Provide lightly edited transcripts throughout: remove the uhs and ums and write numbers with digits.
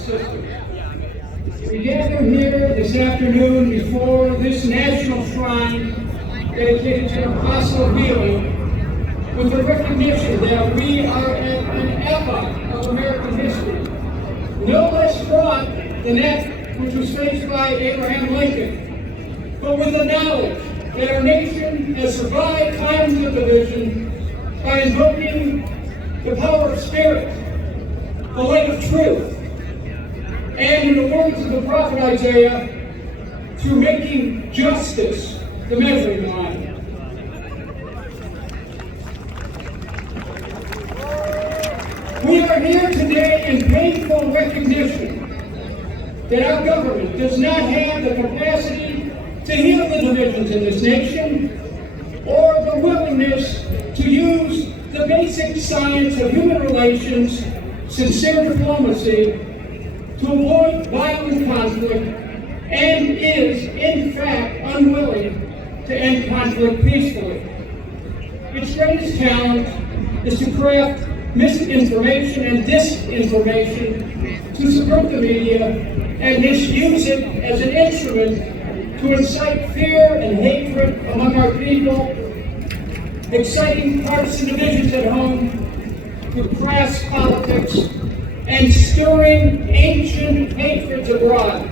system. We gather here this afternoon before this national shrine dedicated to the apostle of healing with the recognition that we are at an epoch of American history, no less fraught than that which was faced by Abraham Lincoln, but with the knowledge that our nation has survived times of division by invoking the power of spirit, the light of truth, and in the words of the prophet Isaiah, through making justice the measuring line. We are here today in painful recognition that our government does not have the capacity to heal the divisions in this nation or the willingness to use the basic science of human relations, sincere diplomacy, to avoid violent conflict, and is, in fact, unwilling to end conflict peacefully. Its greatest talent is to craft misinformation and disinformation, to subvert the media and misuse it as an instrument to incite fear and hatred among our people, exciting partisan divisions at home through crass politics, and stirring ancient hatreds abroad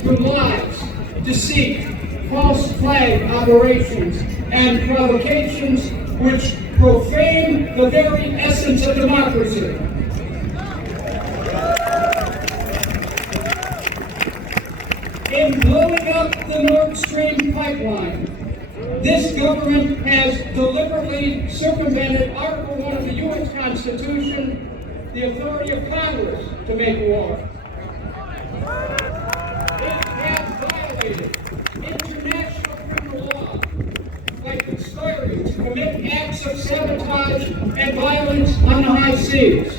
through lies, deceit, false flag operations, and provocations which profane the very essence of democracy. In blowing up the Nord Stream pipeline, this government has deliberately circumvented Article 1 of the U.S. Constitution, the authority of Congress to make war. It has violated international criminal law by conspiring to commit acts of sabotage and violence on the high seas.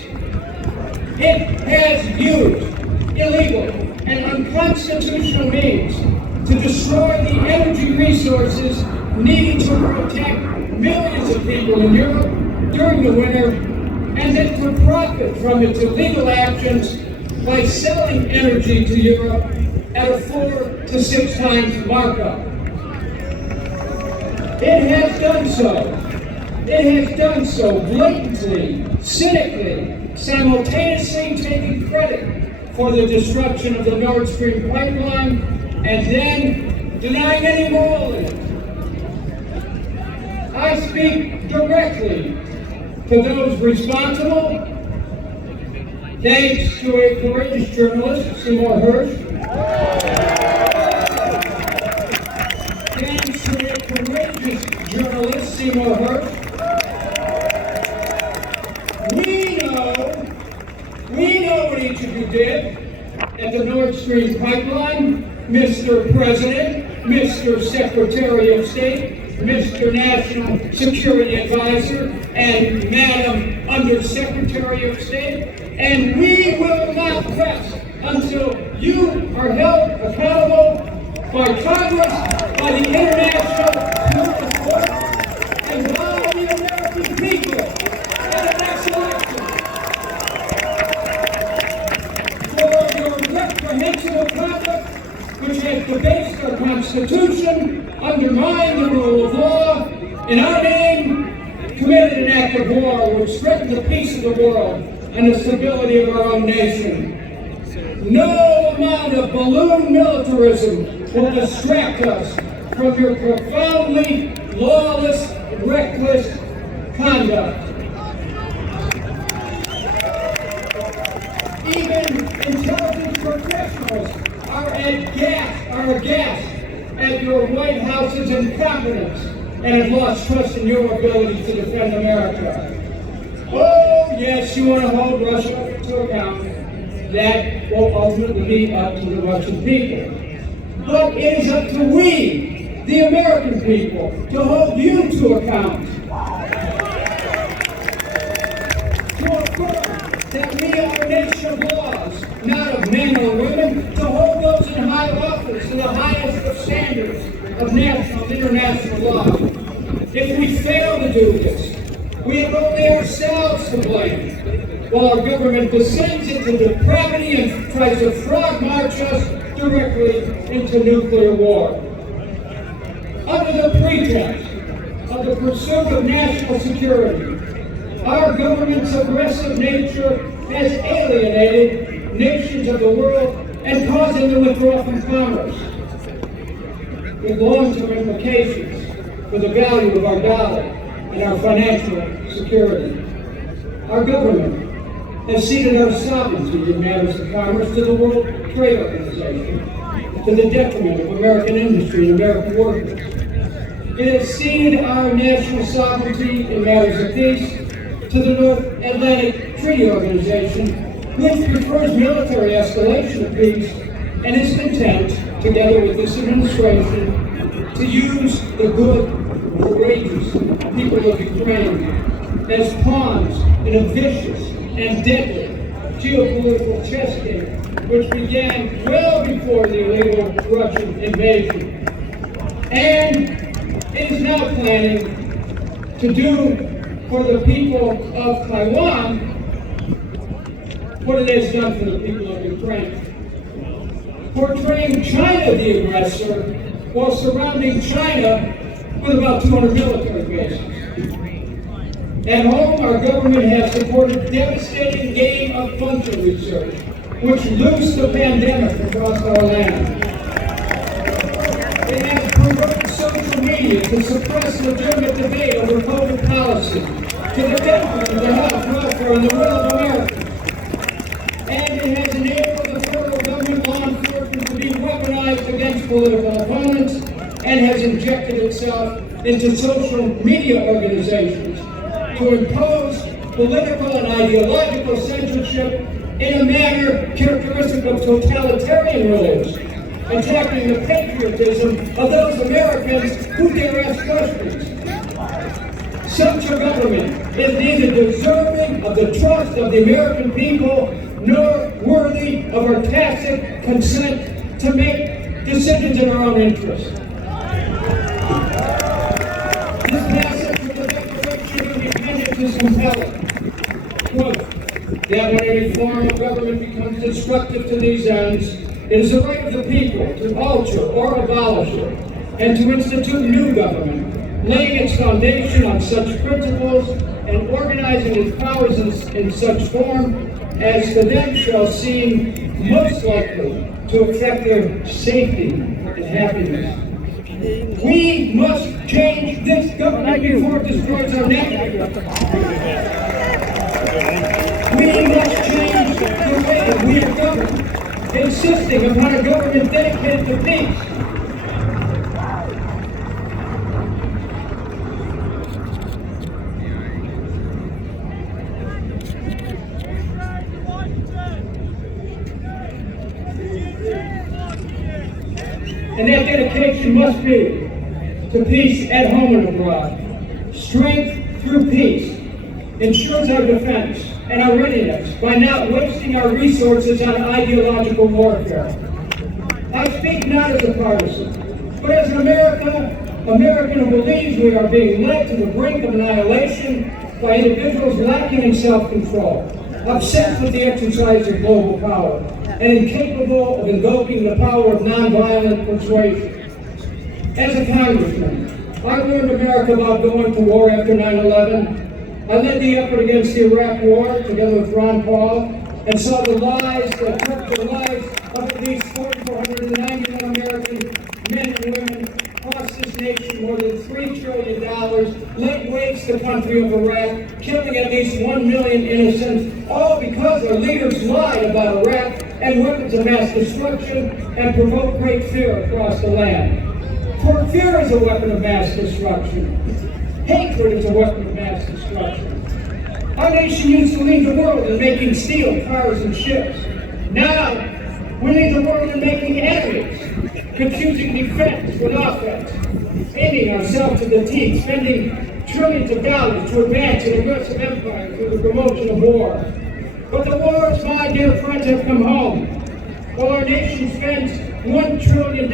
It has used illegal and unconstitutional means to destroy the energy resources needed to protect millions of people in Europe during the winter, and then to profit from its illegal actions by selling energy to Europe at a 4 to 6 times markup. It has done so blatantly, cynically, simultaneously taking credit for the destruction of the Nord Stream pipeline and then denying any role in it. I speak directly to those responsible, thanks to a courageous journalist, Seymour Hersh, thanks to a courageous journalist, Seymour Hersh, we know what each of you did at the Nord Stream pipeline, Mr. President, Mr. Secretary of State, Mr. National Security Advisor, and Madam Undersecretary of State, and we will not rest until you are held accountable by Congress, by the International Court, and by the American people at the next election for your reprehensible conduct, which has debased our Constitution, undermined the rule of law, in our name, committed an act of war which threatened the peace of the world and the stability of our own nation. No amount of balloon militarism will distract us from your profoundly lawless, reckless conduct. Even intelligence professionals are aghast at your White House's incompetence and have lost trust in your ability to defend America. Oh, yes, you want to hold Russia to account. That will ultimately be up to the Russian people. But it is up to we, the American people, to hold you to account. To affirm that we are a nation of laws, not of men or women, to hold those in high office to the highest of standards of national and international law. If we fail to do this, we have only ourselves to blame. while our government descends into depravity and tries to frog march us directly into nuclear war. Under the pretense of the pursuit of national security, our government's aggressive nature has alienated nations of the world and caused them to withdraw from commerce, with long-term implications for the value of our dollar and our financial security. Our government has ceded our sovereignty in matters of commerce to the World Trade Organization, to the detriment of American industry and American workers. It has ceded our national sovereignty in matters of peace to the North Atlantic Treaty Organization, which prefers military escalation of peace and is content, together with this administration, to use the good, courageous people of Ukraine as pawns in a vicious and deadly geopolitical chess game, which began well before the illegal Russian invasion. And it is now planning to do for the people of Taiwan what it has done for the people of Ukraine. Portraying China the aggressor while surrounding China with about 200 military bases. At home, our government has supported devastating gain-of-function research, which loosed the pandemic across our land. It has provoked social media to suppress legitimate debate over COVID policy, to the detriment of the health, welfare, and the will of Americans. And it has enabled the federal government law enforcement to be weaponized against political opponents, and has injected itself into social media organizations to impose political and ideological censorship in a manner characteristic of totalitarian rules, attacking the patriotism of those Americans who dare ask questions. Such a government is neither deserving of the trust of the American people nor worthy of our tacit consent to make decisions in our own interest. This passage of the Declaration of Independence is compelling. Quote, that when any form of government becomes destructive to these ends, it is the right of the people to alter or abolish it, and to institute new government, laying its foundation on such principles and organizing its powers in such form as to them shall seem most likely to affect their safety and happiness. We must change this government before it destroys our nation. We must change the way we are governed, insisting upon a government dedicated to peace. And that dedication must be to peace at home and abroad. Strength through peace ensures our defense and our readiness by not wasting our resources on ideological warfare. I speak not as a partisan, but as an American who believes we are being led to the brink of annihilation by individuals lacking in self-control, obsessed with the exercise of global power, and incapable of invoking the power of nonviolent persuasion. As a congressman, I learned America about going to war after 9/11. I led the effort against the Iraq War together with Ron Paul, and saw the lies that took the lives of at least 4,491 American men and women, cost this nation more than $3 trillion, laid waste the country of Iraq, killing at least 1 million innocents, all because our leaders lied about Iraq and weapons of mass destruction and provoked great fear across the land. For fear is a weapon of mass destruction. Hatred is a weapon of mass destruction. Our nation used to lead the world in making steel, cars, and ships. Now, we lead the world in making enemies, confusing defense with offense, aiming ourselves to the teeth, spending trillions of dollars to advance an aggressive empire through the promotion of war. But the wars, my dear friends, have come home. While our nation spends $1 trillion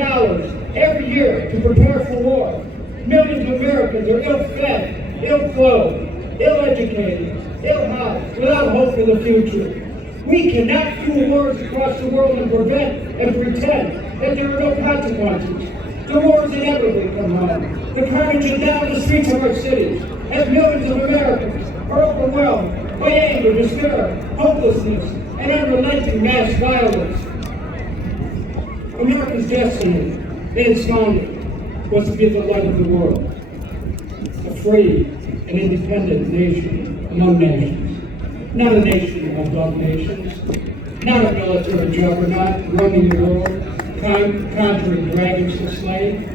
every year to prepare for war, millions of Americans are ill-fed, ill-clothed, ill-educated, without hope for the future. We cannot fuel wars across the world and prevent and pretend that there are no consequences. The wars inevitably come home. The carnage is down the streets of our cities as millions of Americans are overwhelmed by anger, despair, hopelessness, and unrelenting mass violence. America's destiny in its founding was to be the light of the world, a free and independent nation among nations, not a nation of dog nations, not a military juggernaut roaming the world, conjuring dragons to slay.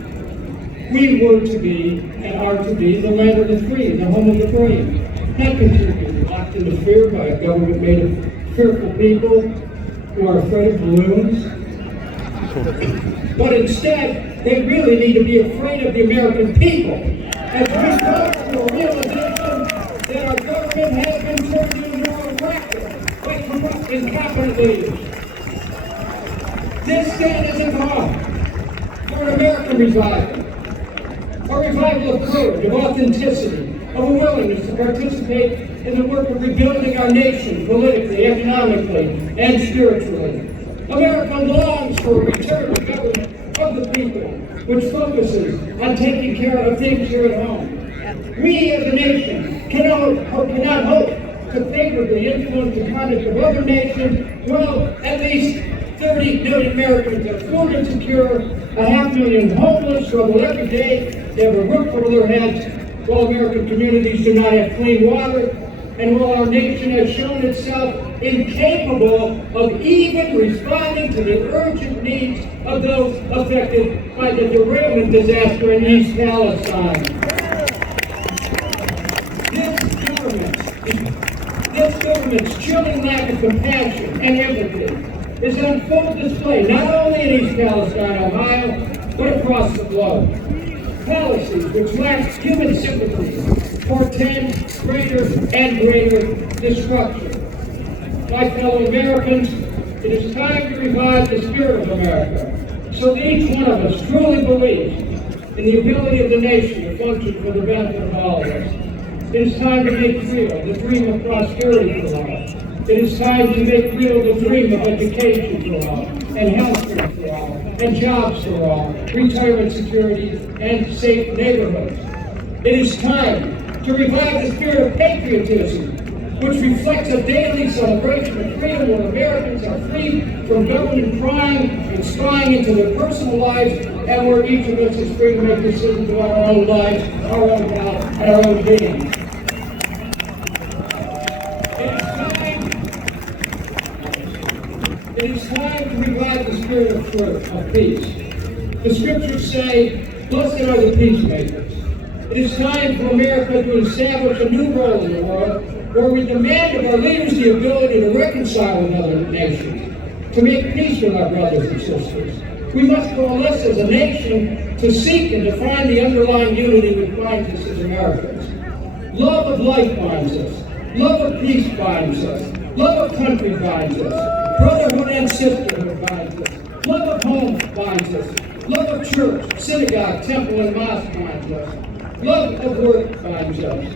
We were to be and are to be the land of the free, the home of the brave, not continually locked into fear by a government made of fearful people who are afraid of balloons. But instead, they really need to be afraid of the American people as we come to a realization that our government has been turned into a racket by corrupt, incompetent leaders. This stand is a call for an American revival, a revival of courage, of authenticity, of a willingness to participate in the work of rebuilding our nation politically, economically, and spiritually. America longs for a return to government of the people, which focuses on taking care of things here at home. We as a nation cannot hope to favorably influence the conduct of other nations. Well, at least 30 million Americans are food insecure, 500,000 homeless struggle every day, they have a roof over their heads, while American communities do not have clean water, and while our nation has shown itself incapable of even responding to the urgent needs of those affected by the derailment disaster in East Palestine. This government's chilling lack of compassion and empathy is on full display not only in East Palestine, Ohio, but across the globe. Policies which lack human sympathy portend greater and greater destruction. My fellow Americans, it is time to revive the spirit of America so that each one of us truly believes in the ability of the nation to function for the benefit of all of us. It is time to make real the dream of prosperity for all. It is time to make real the dream of education for all, and health care for all, and jobs for all, retirement security, and safe neighborhoods. It is time to revive the spirit of patriotism, which reflects a daily celebration of freedom where Americans are free from government prying and spying into their personal lives, and where each of us is free to make decisions about our own lives, our own health, and our own being. It is time to revive the spirit of peace. The scriptures say, blessed are the peacemakers. It is time for America to establish a new role in the world where we demand of our leaders the ability to reconcile with other nations, to make peace with our brothers and sisters. We must coalesce as a nation to seek and define the underlying unity that binds us as Americans. Love of life binds us. Love of peace binds us. Love of country binds us. Brotherhood and sisterhood binds us. Love of home binds us. Love of church, synagogue, temple, and mosque binds us. Love of work binds us.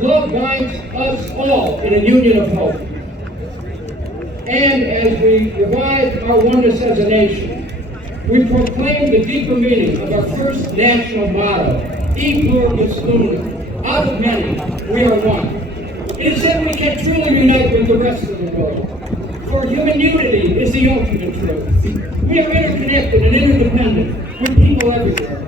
Love binds us all in a union of hope. And as we revive our oneness as a nation, we proclaim the deeper meaning of our first national motto, E pluribus unum, out of many, we are one. It is that we can truly unite with the rest of the world. For human unity is the ultimate truth. We are interconnected and interdependent with people everywhere.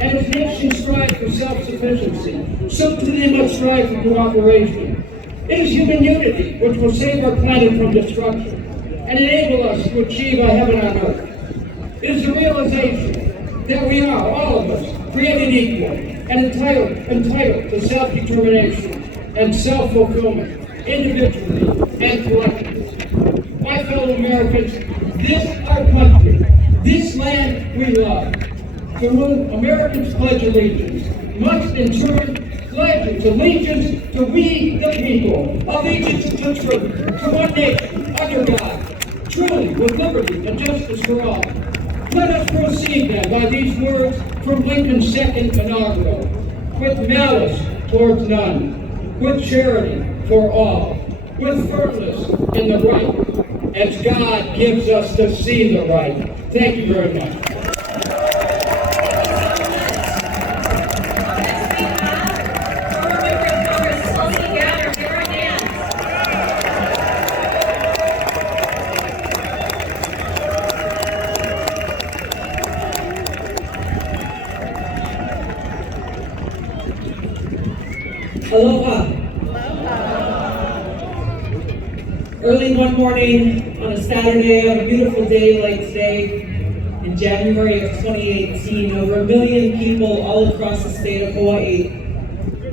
And as nations strive for self-sufficiency, so too they must strive for cooperation. It is human unity which will save our planet from destruction and enable us to achieve a heaven on earth. It is the realization that we are, all of us, created equal and entitled to self-determination and self-fulfillment, individually and collectively. My fellow Americans, this our country, this land we love, to whom Americans pledge allegiance, must in turn pledge its allegiance to we the people, allegiance to truth, to one nation, under God, truly with liberty and justice for all. Let us proceed then by these words from Lincoln's second inaugural, with malice towards none, with charity, for all, with firmness in the right, as God gives us to see the right. Thank you very much. Aloha. Early one morning on a Saturday, on a beautiful day like today, in January of 2018, over 1 million people all across the state of Hawaii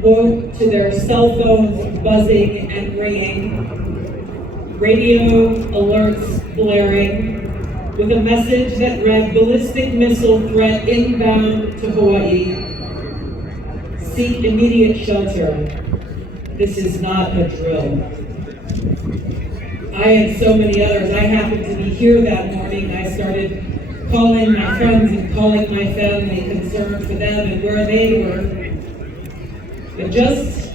woke to their cell phones buzzing and ringing, radio alerts blaring, with a message that read, "Ballistic missile threat inbound to Hawaii. Seek immediate shelter. This is not a drill." I and so many others, I happened to be here that morning. I started calling my friends and calling my family, concerned for them and where they were. But just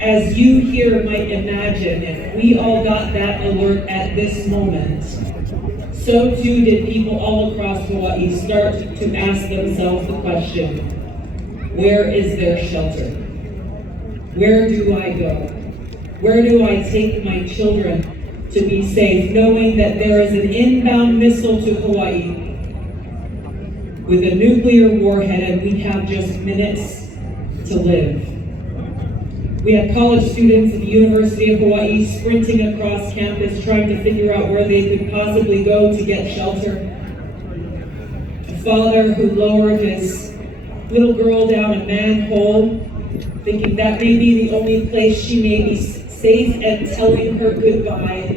as you here might imagine, if we all got that alert at this moment, so too did people all across Hawaii start to ask themselves the question, where is their shelter? Where do I go? Where do I take my children to be safe, knowing that there is an inbound missile to Hawaii with a nuclear warhead and we have just minutes to live? We had college students at the University of Hawaii sprinting across campus trying to figure out where they could possibly go to get shelter. A father who lowered his little girl down a manhole, thinking that may be the only place she may be safe, and telling her goodbye,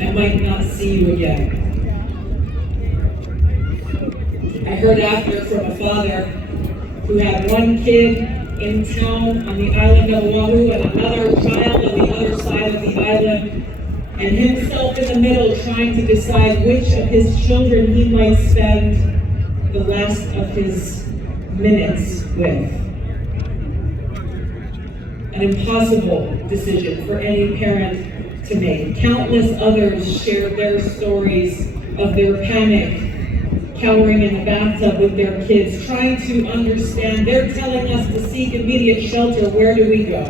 "I might not see you again." I heard after from a father who had one kid in town on the island of Oahu and another child on the other side of the island, and himself in the middle trying to decide which of his children he might spend the last of his minutes with. An impossible decision for any parent to make. Countless others shared their stories of their panic, cowering in the bathtub with their kids, trying to understand. They're telling us to seek immediate shelter. Where do we go?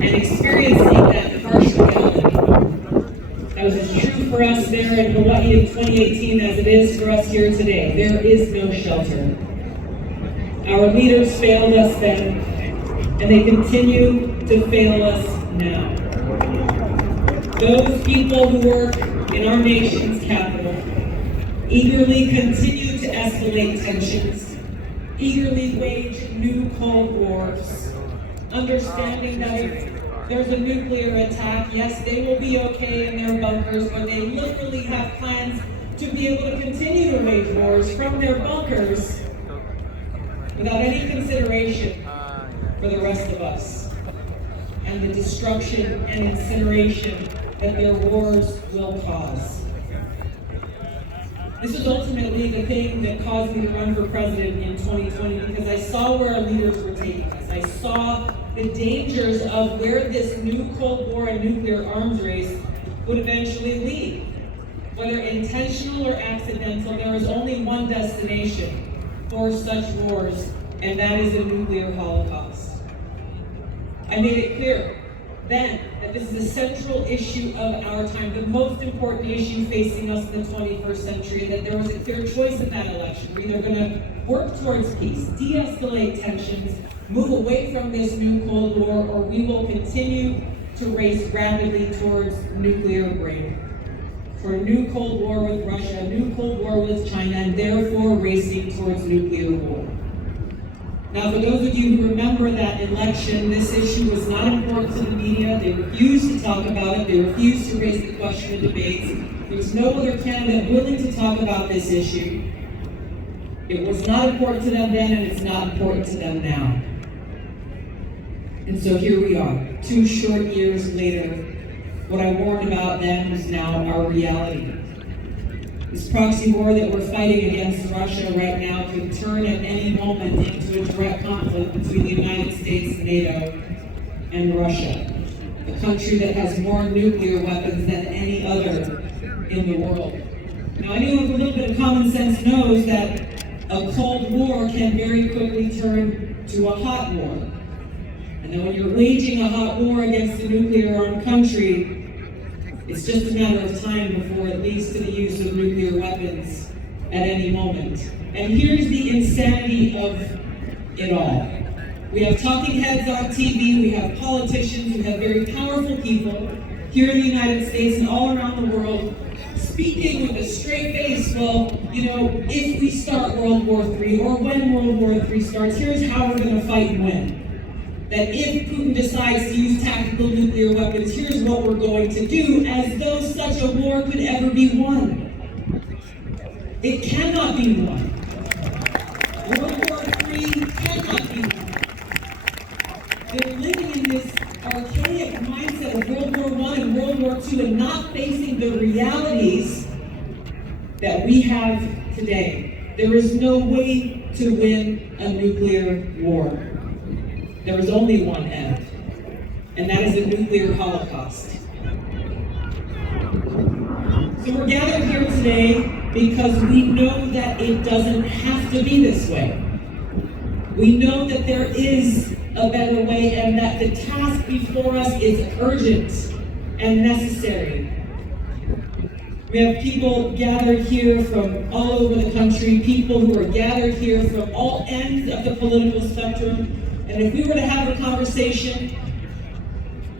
And experiencing that harsh reality. That was as true for us there in Hawaii in 2018 as it is for us here today. There is no shelter. Our leaders failed us then, and they continue to fail us now. Those people who work in our nation's capital eagerly continue to escalate tensions, eagerly wage new Cold Wars, understanding that if there's a nuclear attack, yes, they will be okay in their bunkers, but they literally have plans to be able to continue to wage wars from their bunkers without any consideration for the rest of us and the destruction and incineration that their wars will cause. This was ultimately the thing that caused me to run for president in 2020, because I saw where our leaders were taking us. I saw the dangers of where this new Cold War and nuclear arms race would eventually lead. Whether intentional or accidental, there is only one destination for such wars, and that is a nuclear holocaust. I made it clear then that this is a central issue of our time, the most important issue facing us in the 21st century, that there was a clear choice in that election. We're either going to work towards peace, de-escalate tensions, move away from this new Cold War, or we will continue to race rapidly towards nuclear break. For a new Cold War with Russia, a new Cold War with China, and therefore racing towards nuclear war. Now, for those of you who remember that election, this issue was not important to the media. They refused to talk about it. They refused to raise the question in debates. There was no other candidate willing to talk about this issue. It was not important to them then, and it's not important to them now. And so here we are, 2 short years later. What I warned about then is now our reality. This proxy war that we're fighting against Russia right now could turn at any moment into a direct conflict between the United States, NATO, and Russia. a country that has more nuclear weapons than any other in the world. Now, anyone with a little bit of common sense knows that a Cold War can very quickly turn to a hot war. And then when you're waging a hot war against a nuclear-armed country, it's just a matter of time before it leads to the use of nuclear weapons at any moment. And here's the insanity of it all. We have talking heads on TV, we have politicians, we have very powerful people here in the United States and all around the world speaking with a straight face. Well, you know, if we start World War III or when World War III starts, here's how we're going to fight and win. That if Putin decides to use tactical nuclear weapons, here's what we're going to do, as though such a war could ever be won. It cannot be won. World War III cannot be won. They're living in this archaic mindset of World War I and World War II and not facing the realities that we have today. There is no way to win a nuclear war. There is only one end, and that is a nuclear holocaust. So we're gathered here today because we know that it doesn't have to be this way. We know that there is a better way and that the task before us is urgent and necessary. We have people gathered here from all over the country, people who are gathered here from all ends of the political spectrum. And if we were to have a conversation,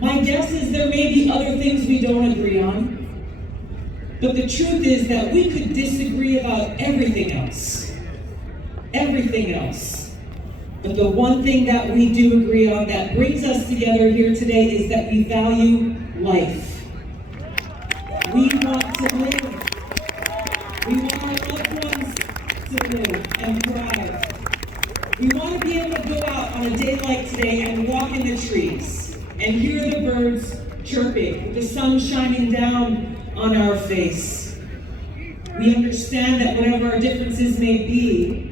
my guess is there may be other things we don't agree on. But the truth is that we could disagree about everything else. Everything else. But the one thing that we do agree on that brings us together here today is that we value life. We want to live. We want our loved ones to live and thrive. We want to be able to go out on a day like today and walk in the trees and hear the birds chirping, with the sun shining down on our face. We understand that whatever our differences may be,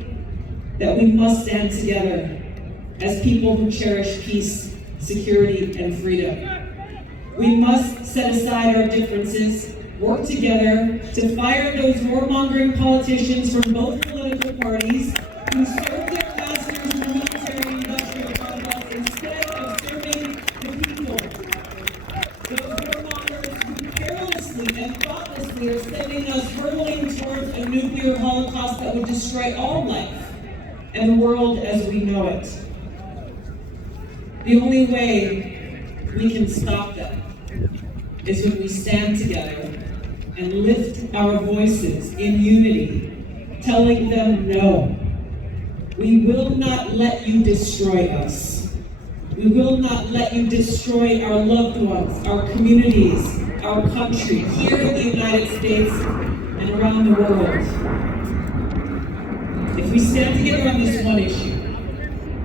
that we must stand together as people who cherish peace, security, and freedom. We must set aside our differences, work together to fire those warmongering politicians from both political parties who serve their masters in the military-industrial complex instead of serving the people. Those warmongers who carelessly and thoughtlessly are sending us hurtling towards a nuclear holocaust that would destroy all life and the world as we know it. The only way we can stop them is when we stand together and lift our voices in unity, telling them no. We will not let you destroy us. We will not let you destroy our loved ones, our communities, our country, here in the United States and around the world. If we stand together on this one issue,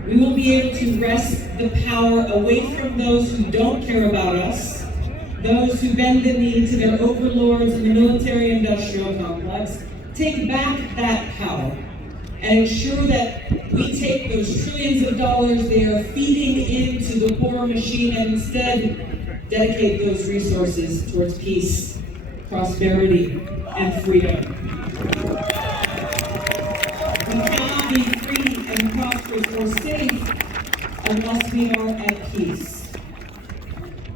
we will be able to wrest the power away from those who don't care about us, those who bend the knee to their overlords in the military-industrial complex, take back that power, and ensure that we take those trillions of dollars they are feeding into the war machine and instead dedicate those resources towards peace, prosperity, and freedom. We cannot be free and prosperous or safe unless we are at peace.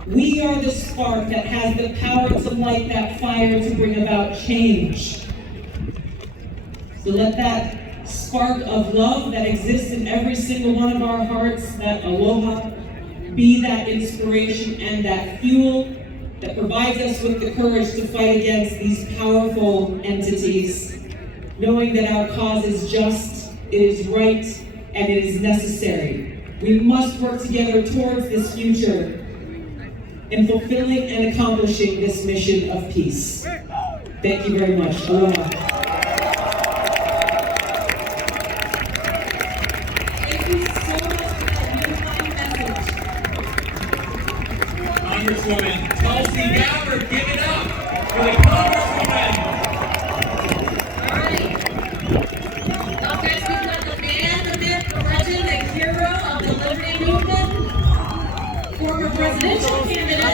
We are the spark that has the power to light that fire to bring about change. So let that spark of love that exists in every single one of our hearts, that aloha, be that inspiration and that fuel that provides us with the courage to fight against these powerful entities, knowing that our cause is just, it is right, and it is necessary. We must work together towards this future in fulfilling and accomplishing this mission of peace. Thank you very much. Aloha. Thank you so much for that unifying message. Congresswoman Tulsi Gabbard, give it up for the Congresswoman. All right. Up next, we've got the man, the myth, the legend, the hero of the Liberty Movement, former presidential candidate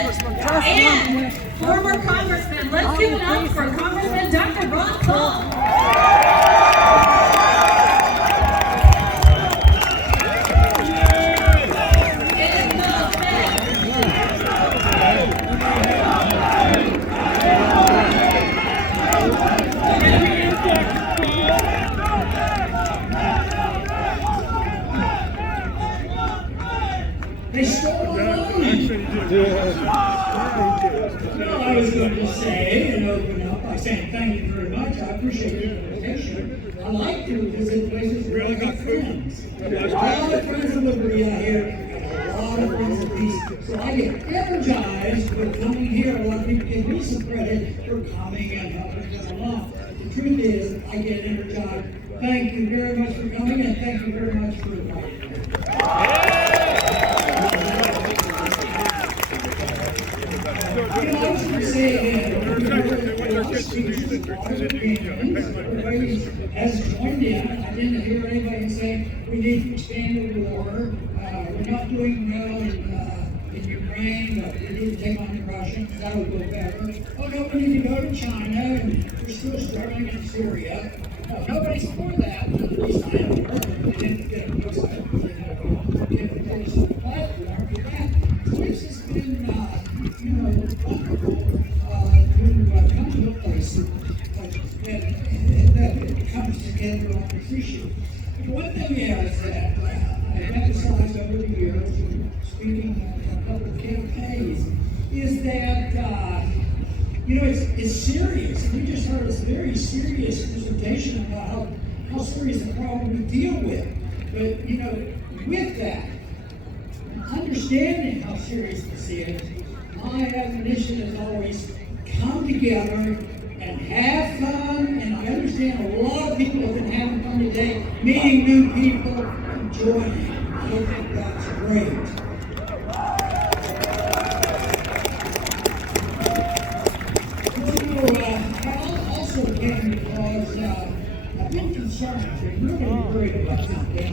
saying thank you very much. I appreciate the invitation. I like to visit places where I got friends. There's a lot of friends of liberty out here, and a lot of friends of peace. So I get energized for coming here. A lot of people give me some credit for coming and helping them along. The truth is, I get energized. Thank you very much for coming, and thank you very much for inviting me. You know, I was going to say that everybody has joined in. I didn't hear anybody say we need to expand the war. We're not doing well in Ukraine, but we need to take on the Russians. That would go better. Oh, no, we need to go to China, and we're still struggling in Syria. Nobody's for that. At least I haven't heard. We didn't get a website. We didn't have a platform for that. So this has been, wonderful to come to a place that comes together on this issue. One thing is that I've emphasized over the years, speaking at a couple of campaigns, is that it's serious. We just heard a very serious presentation about how serious the problem we deal with. But with that, understanding how serious this is, my definition is always come together and have fun. And I understand a lot of people have been having fun today, meeting new people, enjoying it. I think that's great. I also came because I've been concerned, really worried about something.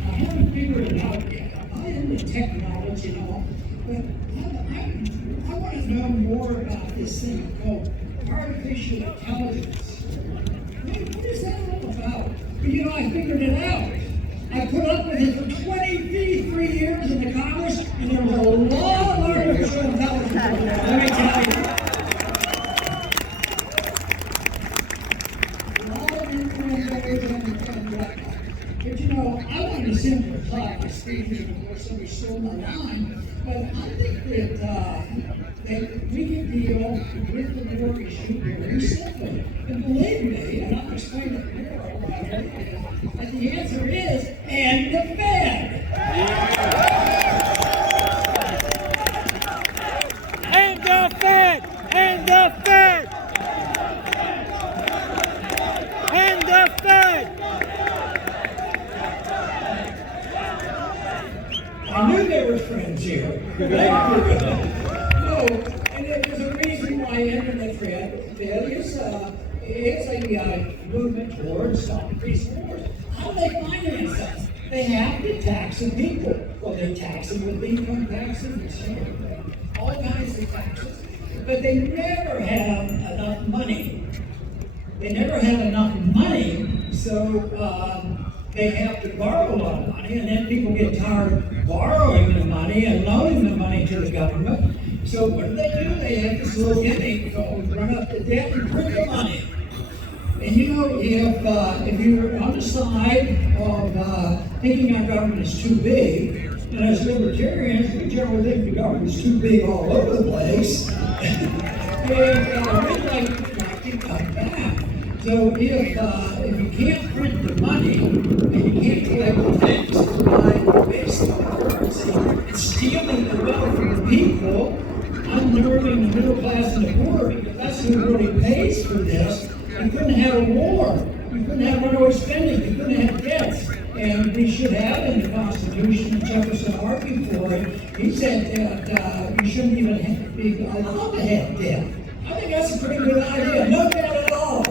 I haven't figured it out yet. I'm into technology and all, but I want to know more about this thing called artificial intelligence. What is that all about? But I figured it out. I put up with it for 23 years in the Congress, and there was a lot of artificial intelligence over there, let me tell you. But I wanted to simplify my speech before somebody stole my line, but I think that we can deal with the war issue very simply. And believe me, and I'll explain it more about it, and the answer is, and the Fed. And the Fed! And the Fed! And the Fed! I knew there were friends here. No, and there's a reason why Internet Fed is a movement towards stopping these wars. How do they finance us? They have to tax the people. Well, they tax them with income taxes and so all kinds of taxes. But they never have enough money. They never have enough money, so they have to borrow a lot of money, and then people get tired of borrowing the money and loaning the money to the government. So what do? They have this little gimmick called run up the debt and print the money. And if you're on the side of thinking our government is too big, and as libertarians, we generally think the government is too big all over the place, and we'd like to cut back. So if you can't print the money, and you can't collect the taxes by based on currency, and stealing the wealth from the people, unnerving the middle class and the poor, because that's who really pays for this, you couldn't have a war. You couldn't have runaway spending. You couldn't have debts. And we should have in the Constitution, Jefferson argued for it. He said that you shouldn't even be allowed to have debt. I think that's a pretty good idea. No debt at all.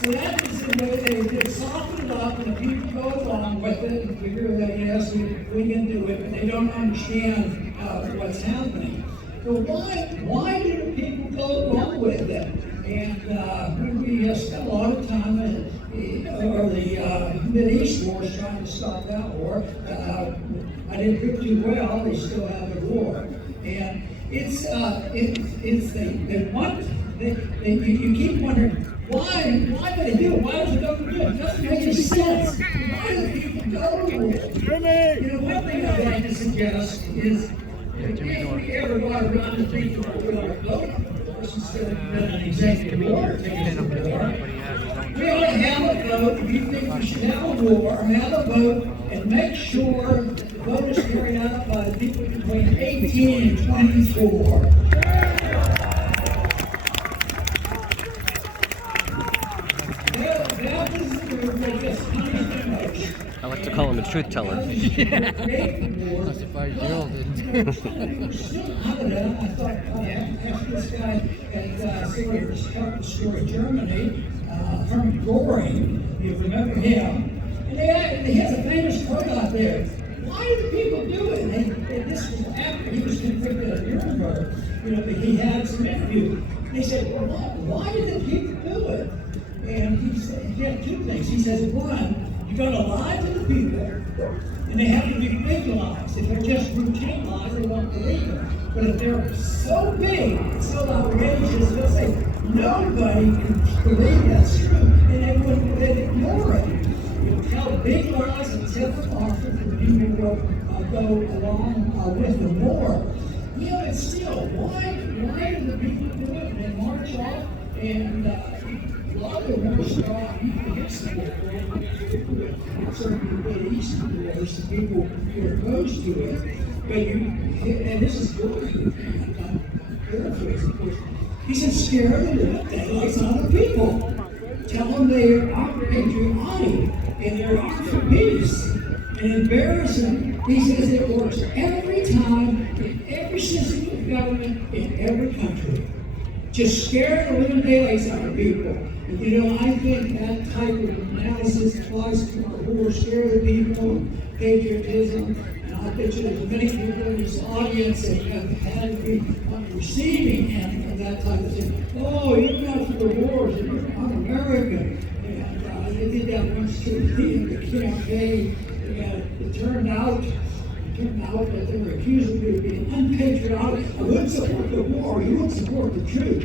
So that is the way they soften it up, and the people go along with it and figure that yes, we can do it, but they don't understand what's happening. So why do the people go along with it? And we spent a lot of time or the Mideast wars trying to stop that war. I didn't do too well. They still have the war, and it's they want. You keep wondering why do they do it? Why does the government do it? It doesn't make any sense. Why do people go to war? One thing I'd like to suggest is if we ever got around to people with our vote, instead of an executive order taking the war, we ought to have a vote. If you think we should have a war, have a vote and make sure that the vote is carried out by the people between 18 and 24. I like to call him a truth teller. I'm surprised Gerald didn't. I thought after this guy at sort of started the story of Germany, Hermann Göring, you remember him, and he has a famous quote out there. Why do the people do it? And this was after he was convicted at Nuremberg. You know, he had some interviews. They said, well, why do the people do it? And he said, he had two things. He says, one, you got to lie to the people, and they have to be big lies. If they're just routine lies, they won't believe them. But if they're so big, so outrageous, they'll say, nobody can believe that's true, and they'd ignore it. You tell big lies and tip them off, and people will go along with them more. Yeah, but still, why do the people do it? And they march off, and a lot of them will start against the war. Certainly the East Wars, the people who are opposed to it. But and this is good. Paraphrase, of course. He said, scare the living daylights out of people. Tell them they are patriotic and they're out for peace. And embarrass them. He says it works every time in every system of government in every country. Just scare the living daylights out of people. And you know, I think that type of analysis applies to our war, scare the people, patriotism. And I bet you there's many people in this audience that have had to be on the receiving end of that type of thing. Oh, you're not for the wars, and you're un-American. And they did that once too in the campaign. And it turned out that they were accusing me of being unpatriotic. I wouldn't support the war, you wouldn't support the truth.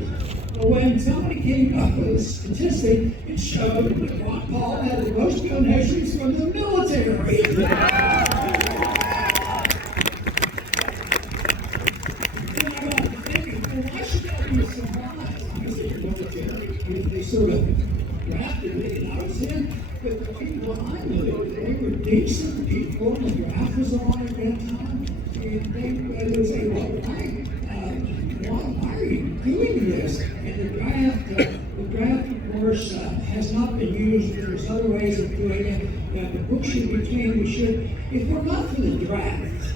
But when somebody came up with a statistic, it showed that Ron Paul had the most donations from the military. Why should that be a surprise? Because they were military. They sort of drafted me, and I was in. But the people I knew, they were decent people, and the draft was on at that time. And they would say, well, why are you doing this? And the draft, of course, has not been used. There's other ways of doing it. The book should be clean. We should. If we're not for the draft,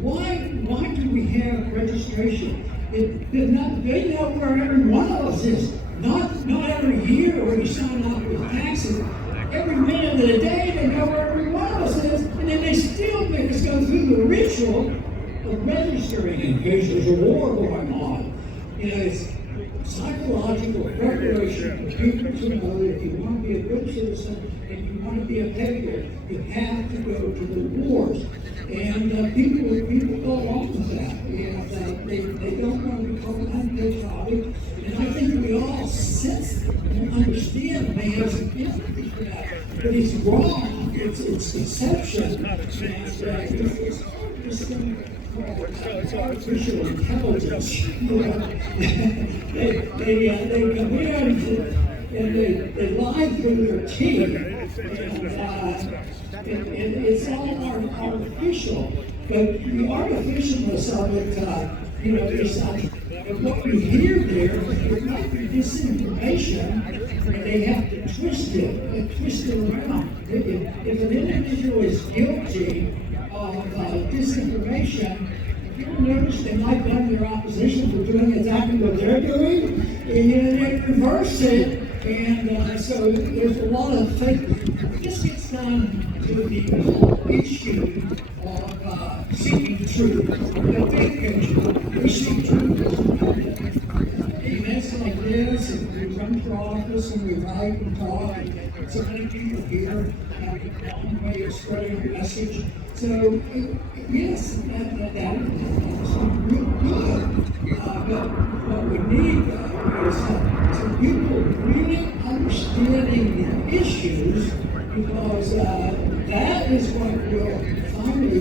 why do we have registration? They know where every one of us is. Not every year where you sign up with taxes. Every minute of the day, they know where every one of us is, and then they still make us go through the ritual of registering in case there's a war going on. You know, it's psychological preparation for people to know that if you want to be a good citizen and you want to be a patriot, you have to go to the wars. And people go along with that. And they don't want to become unpatriotic. And I think we all sense and understand man's empathy for that. But it's wrong. It's deception. And it's this thing called artificial intelligence. They come in and they lie through their teeth. And it's all artificial. But the artificialness of it, is what we hear there, it might be disinformation, and they have to twist it around. If an individual is guilty of disinformation, you'll notice they might blame their opposition for doing exactly what they're doing, and they reverse it. And so there's a lot of fake. This gets down to the whole issue of seeking truth. The big picture, we seek truth. Events like this, and we run for office, and we write and talk, and so many people here have a long way of spreading the message. So, yes, that is real good. But what we need, though, is some people really understanding the issues, because that is what will finally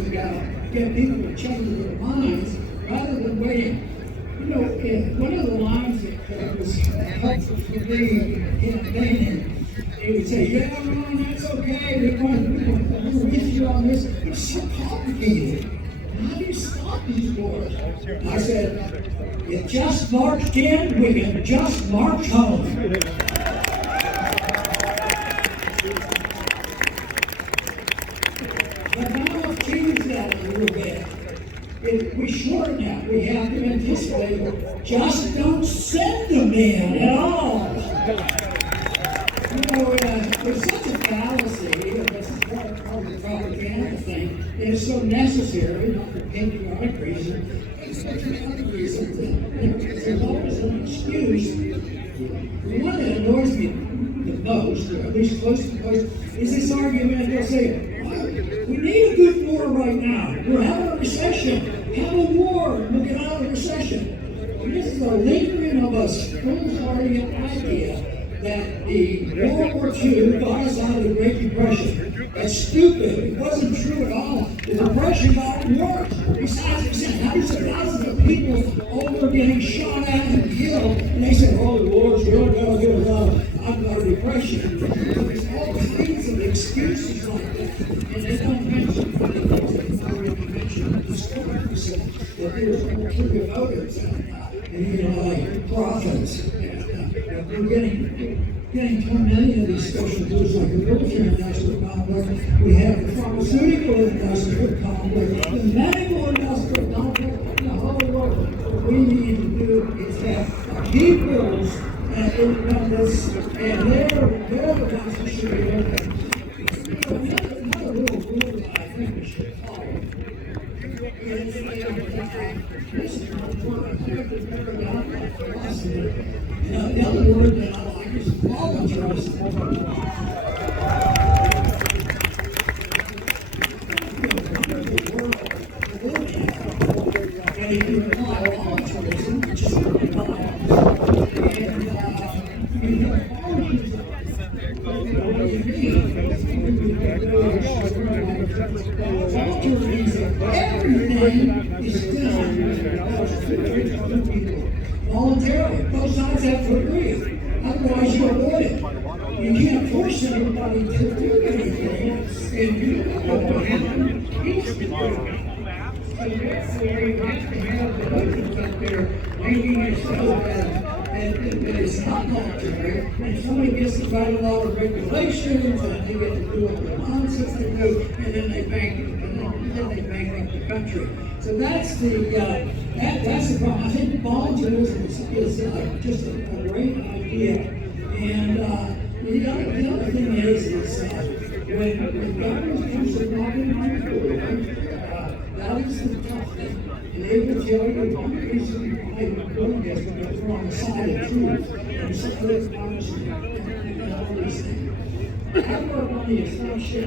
get people to change their minds rather than waiting. You know, one of the lines that was helpful for me in campaigning, he would say, yeah, Ron, that's okay, we're with you on this. It's so complicated. How do you stop these wars? I said, you just marched in, we can just march home. But now I've changed that a little bit. We shorten that. We have to anticipate. Just don't send them in at all. You know, it's such a fallacy. This is part of the propaganda thing. It's so necessary, not for patriotic reasons, it's for other reasons. There's always an excuse. The one that annoys me the most, or at least close to the most, is this argument. They'll say, we need a good war right now. We're having a recession. Have a war and we'll get out of the recession. And this is a lingering of a foolhardy idea that the World War II got us out of the Great Depression. That's stupid. It wasn't true at all. The Depression got worse. Besides, they said hundreds of thousands of people over getting shot at and killed. And they said, oh, the war's really going to get us out of the Depression. There's all kinds of excuses like that. And they don't mention the stories that there's ulterior motives and, like prophets. We're getting too many of these social groups like the military industrial complex. We have the pharmaceutical industrial complex, the medical industrial complex, the whole world. What we need to do is have people's independence, and they're the ones who should be open. Another little rule that I think we should follow is this is important. The other word that I like is voluntarism. And if you apply voluntarism, which is what we call it, and you have voluntarism, everything is done voluntarily. Both sides have to agree. Otherwise, you avoid it. You can't force anybody to do anything. And you don't know what happened. So therefore, you have to have the movement up there making it so that it's not voluntary. And somebody gets to write a lot of regulations, and they get to do what the nonsense they do, and then they bankrupt the country. So that's the problem. I think voluntarism is just a great idea. And the other thing is when government comes to problem, that is the tough thing. And they will tell you one reason why you're doing this because we're on the side of truth and separate honesty and all these things. I work on the assumption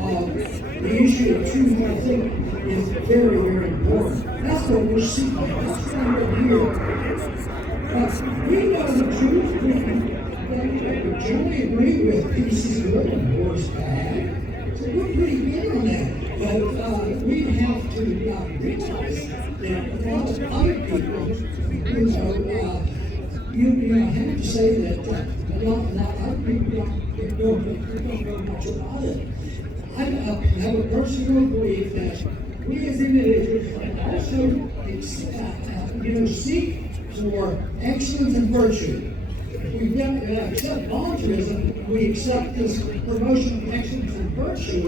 of the issue of truth, I think, is very, very important. That's what we're seeking. That's why we're here. But we know the truth. We generally agree with peace is good and war is bad. So we're pretty good on that. But we have to realize that a lot of other people, you have to say that a lot of other people don't know much about it. I have a personal belief that we as individuals can also seek for excellence and virtue. If we accept voluntarism, we accept this promotion of excellence and virtue.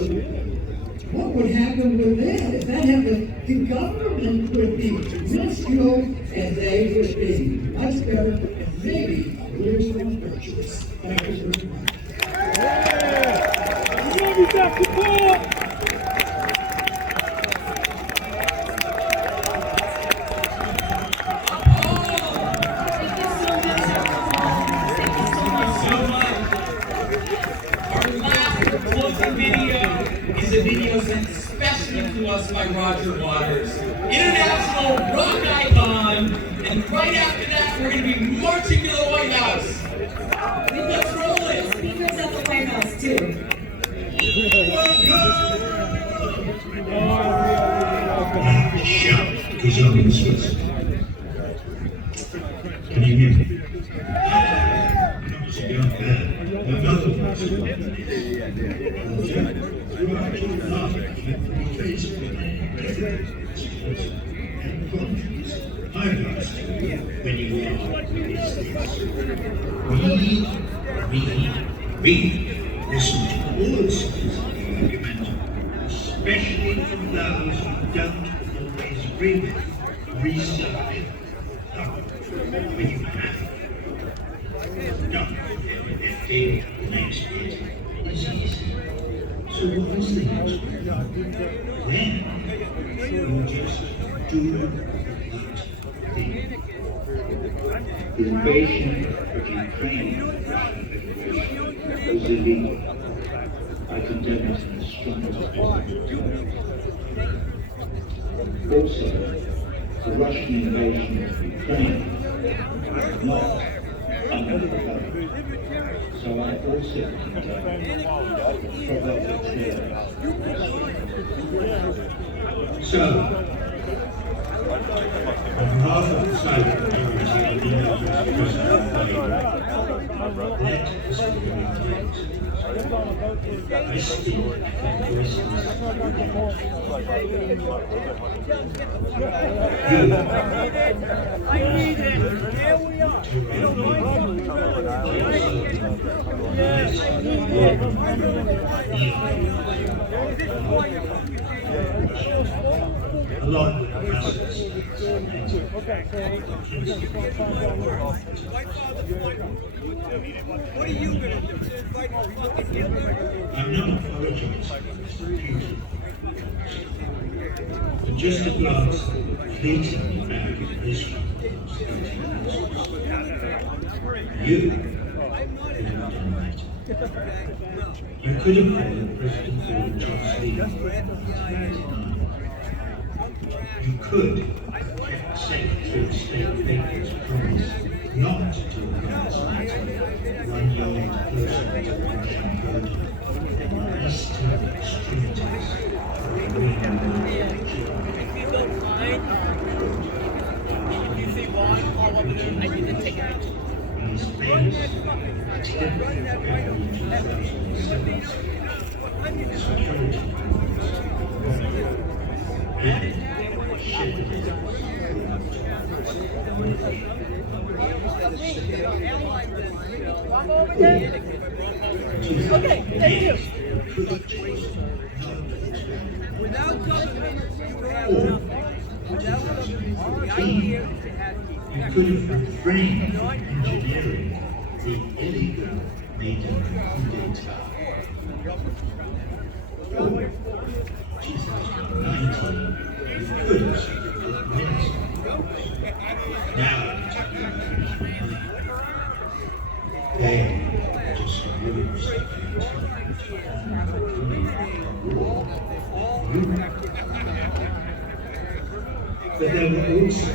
What would happen with that? If that happened, the government would be minuscule and they would be much better and maybe a little more virtuous. Thank you very much. The video sent especially to us by Roger Waters, international rock icon, and right after that we're going to be marching to the White House. Let's roll it. Speakers at the White House too. Welcome. is unexpressed. Can you hear me? It's a young man. Another person. Throughout your life, you face and conflicts, highlights when you are with these things. We listen to all sides of the argument, especially from those who don't always agree with research. When you have done everything makes it easy. So what is the answer? Then you just do the right thing. The invasion of Ukraine was illegal. I condemn it in the strongest possible terms. Also, the Russian invasion of Ukraine was not unprovoked. So I also condemn provocateur. So, on behalf of the silent majority of the United President Biden, let us communicate. I speak from voices. Along with the process. What are you going to do? Fight fucking Hitler? I'm not apologizing for this confusion. But just a glance fleeting back at history. You could have done that. You could have called President Ford John Lee. You could have kept Secretary of State Baker's promise not to advance 1 yard closer to the Russian border and eastern extremities of the Greenland. These things attempt February 2007 security and shepherded Okay, thank you. Without government, you have nothing. Without government, the idea is to have peace. You could have refrained from engineering the illegal Maidan coup d'etat. Or 2019, you could have secured Minsk. Now, they just lose. But there were also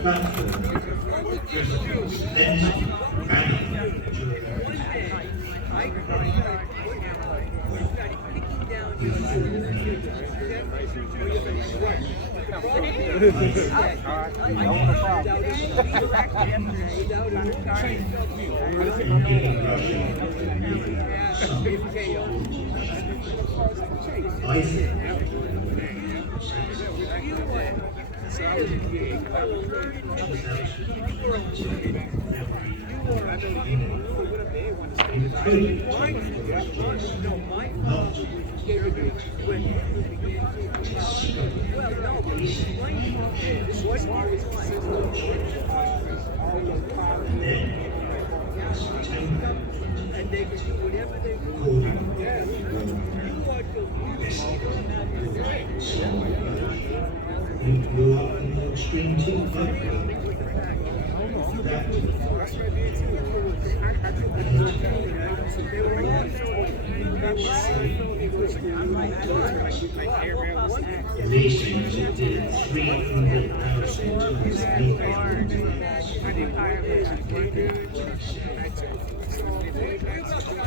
platform President Zelensky rallied during I think and they can do whatever they you grew up in the extreme team these things it did 300,000 tons of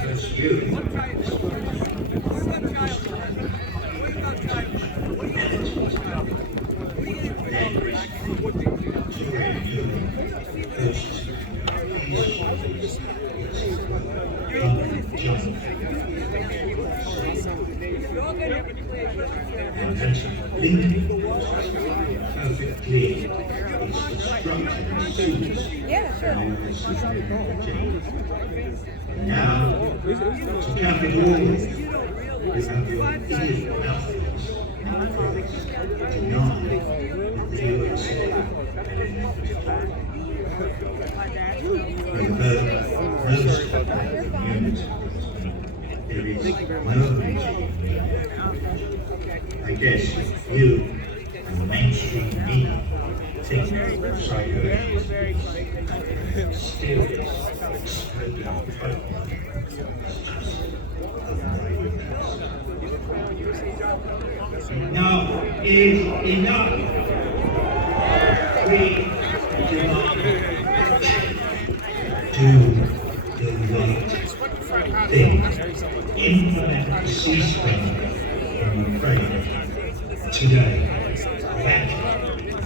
that's you. Then Victoria Newman hosts these shows under John. And as Lincoln perfectly is constructed as suits now, to cap it all, you have your idiot mouthpiece deny the USA. We've heard most of the news. There is no reason. I guess you and the mainstream media think psychosis mysterious, exploding pipeline. Enough is enough. We demand do the right thing. Implement the ceasefire in Ukraine today. That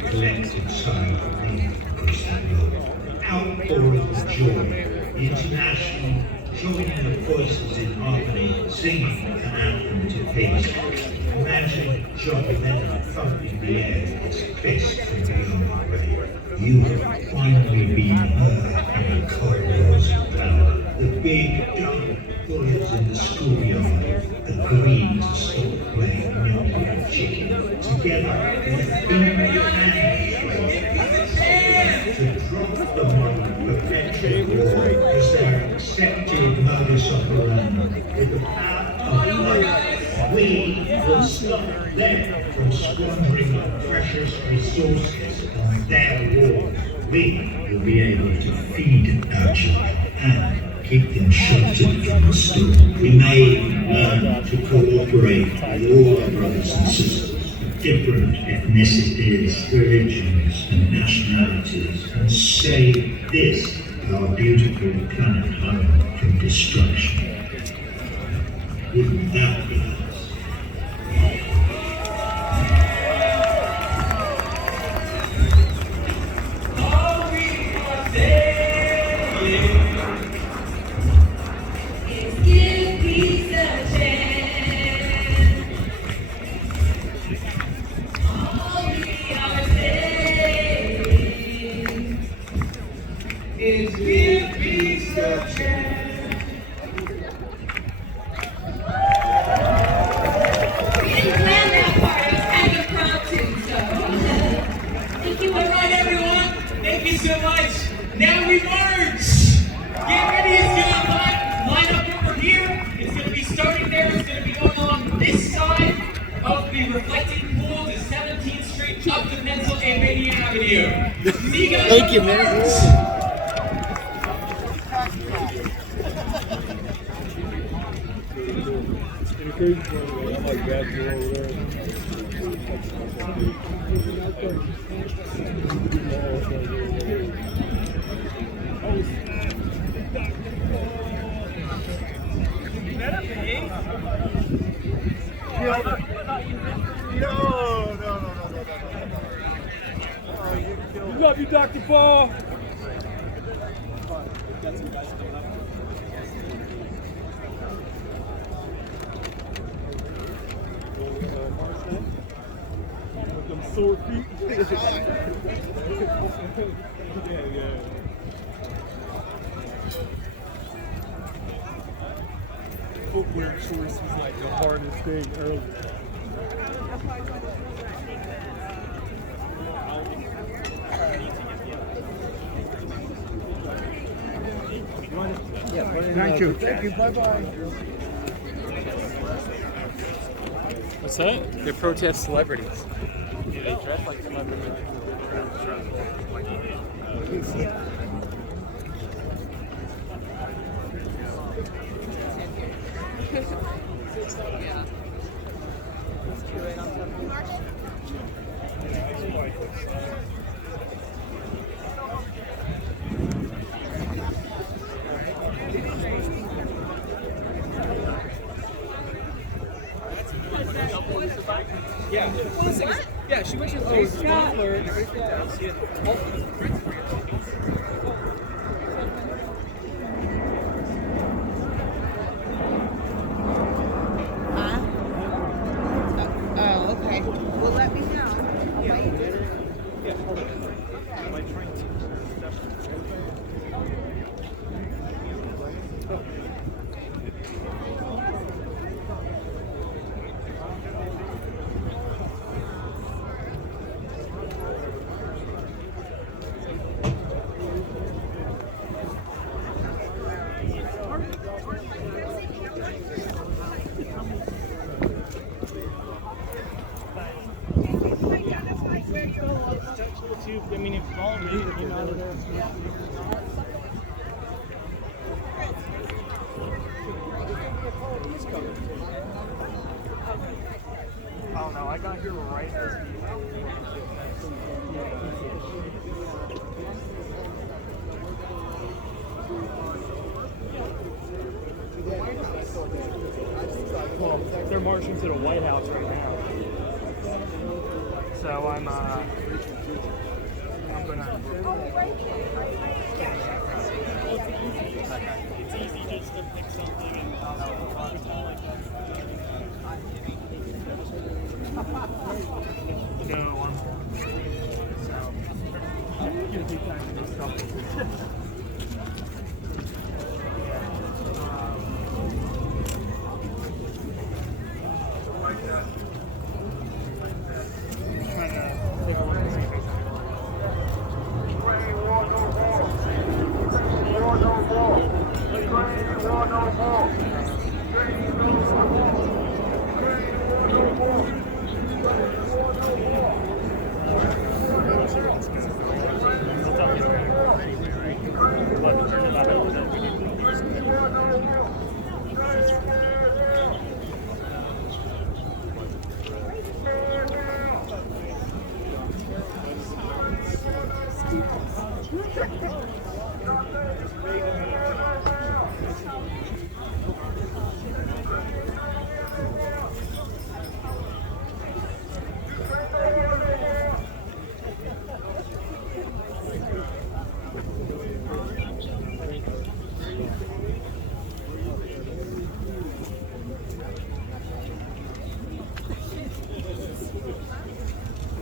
collective sigh of relief across the globe. Outpour of joy. The international joining the voices in harmony, singing an anthem to peace. Imagine John Lennon thumping the air with his fist from beyond the grave. You have finally been heard in the corridors of power. The big dumb bullies in the schoolyard agreed to stop playing million chicken. Together with England and to drop the model perpetual war as their accepted modus operandi. With the power of love, we will stop them from squandering our precious resources on their wars. We will be able to feed our children and keep them sheltered from the storm. We may learn to cooperate with all our brothers and sisters of different ethnicities, religions and nationalities and save this, our beautiful planet home, from destruction. Wouldn't that be nice? Is give peace a chance. We didn't plan that part, it was kind of impromptu, so. Thank you, All right, everyone. Thank you so much. Now we march. Get ready. It's going to line up over here. It's going to be starting there. It's going to be going along this side of the reflecting pool to 17th Street up to Pennsylvania Avenue. See you guys. Thank on you, the man. march. Love you, Dr. Paul. Them sore feet. Yeah. Footwear choice was like the hardest thing earlier. Thank you. Thank you. Bye-bye. What's that? They protest celebrities. They dress like celebrities. Yeah. 1 second. Yeah, Huh? Oh, okay. Well, let me know. I'll buy you dinner. Oh no, I got here right as well, they're marching to the White House right now. So I'm gonna. It's easy just to pick something and go on. So I'm gonna take time to do something. Trying to take a look and see if there's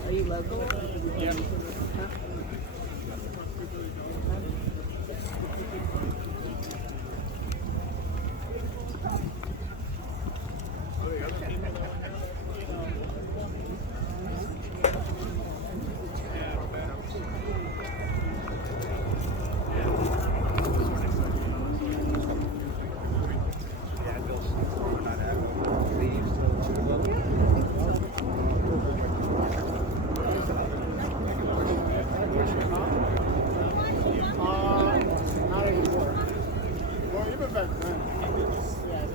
Are you local? yeah. Not anymore. Well, even back then. Yeah.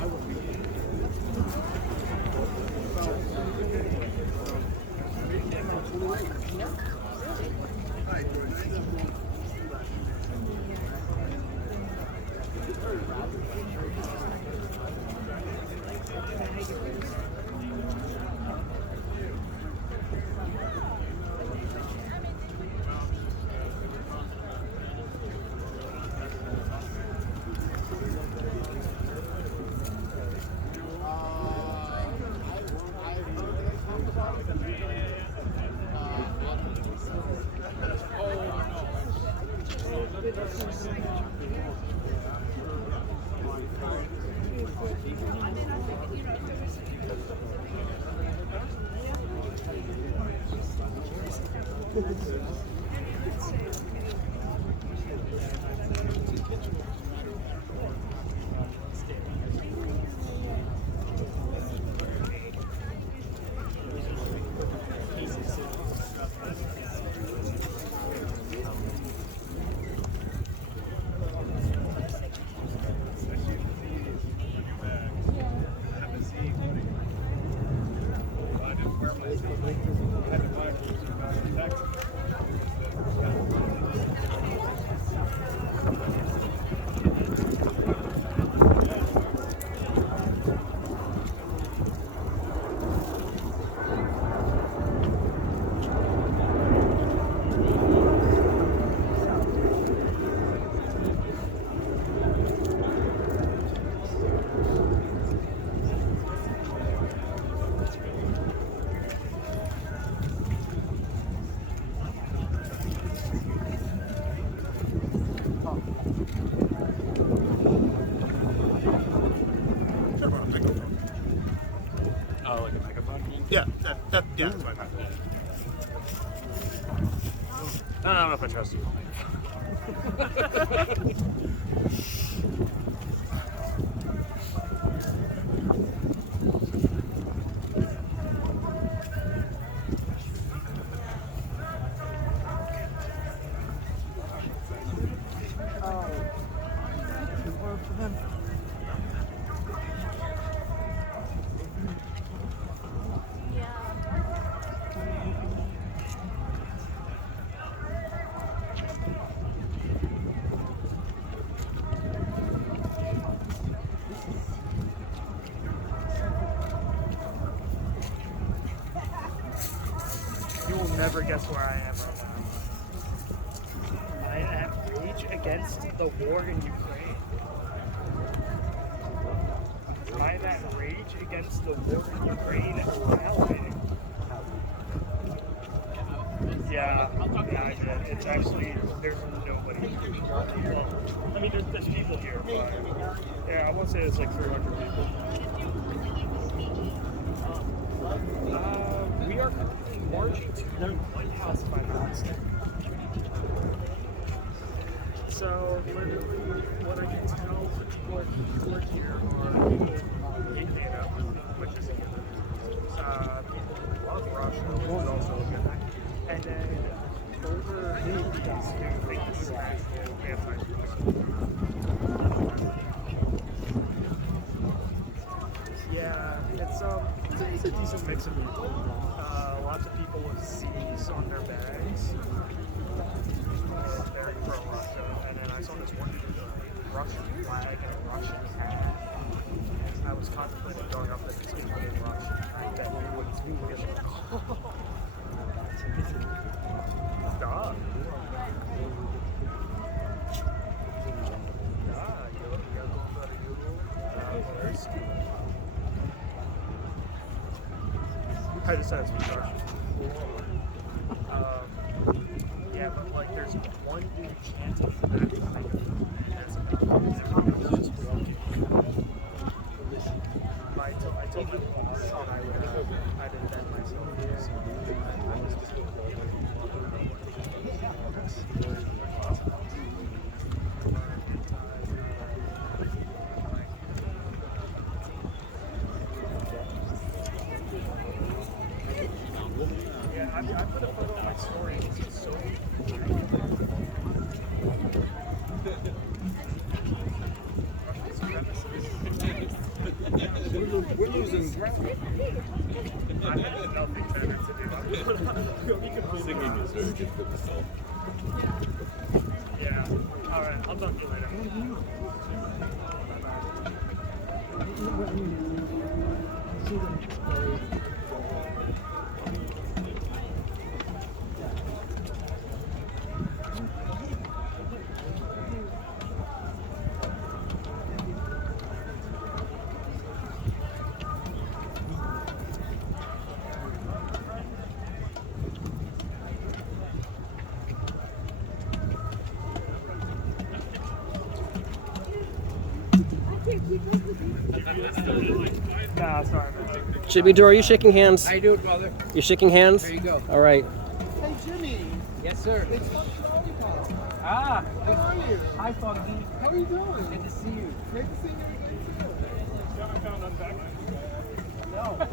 I would be. Yeah, that's my bad. I don't know if I trust you. You will never guess where I am right now. I am at rage against the war in Ukraine. I am at rage against the war in Ukraine rallying. Yeah, I did. It's actually, there's nobody. Well, I mean, there's people here, but yeah, I won't say it's like 300 people. We are currently marching to the White House by Monster. So, literally, what I can tell the people who are here are people in Canada, which is a given. People who love Russia, which is also a given. And then older hippies who think this is actual anti-Russia. Yeah, it's a decent mix of people. Lots of people with C's on their bags. Very pro-Russia. And then I saw this one dude with a Russian flag and a Russian hat. I was contemplating going up there and speaking in Russian. That we wouldn't speak English. Да. Да, я говорю по-русски. I decided to speak Russian. Yeah, but like there's one dude chanting that kind of there's everyone else just walking. I told them that I'd invent myself. Yeah, I put a photo on my story. It's so We're losing ground. I had nothing better to do. Singing is very difficult to solve. Yeah. Alright, I'll talk to you later. Nah, sorry, man. Jimmy Dore, are you shaking hands? How you doing, brother? You're shaking hands? There you go. All right. Hey, Jimmy. Yes, sir. It's Funky Lollipop. Ah, How are you? hi, Funky. How are you doing? Good to see you. Great to see you again, too. No.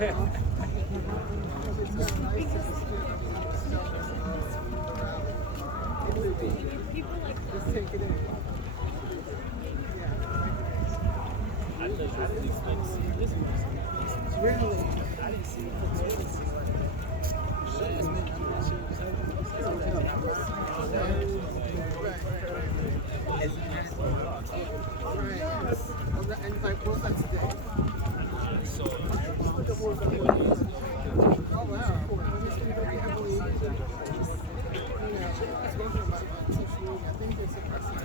Just take it in. Really? And like, what's that today? Oh wow. Very heavily, spoken about teaching. I think it's suppressing.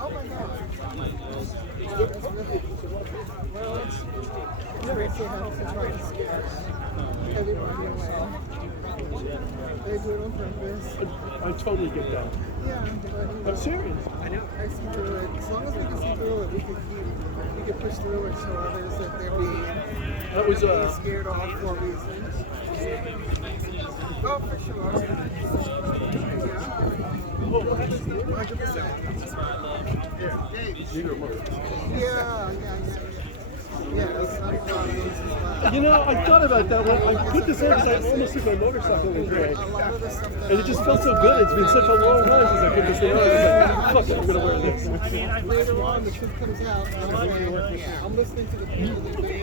Oh my God. That's really, well, it's great to have to try to scare everybody away. They do it on purpose. I totally get that. Yeah, but I'm serious. I know. I see through it. As long as we can see through it, we can push through it, show others that they're being scared off for reasons. Oh, for sure. Yeah. 100%. Yeah. You know, I thought about that when I put this in because I almost took my motorcycle in today. And it just felt so good. It's been such a long time since I put this thing on. I was like, fuck it, I'm going to wear this. Later on, the truth comes out. I'm listening to the people that they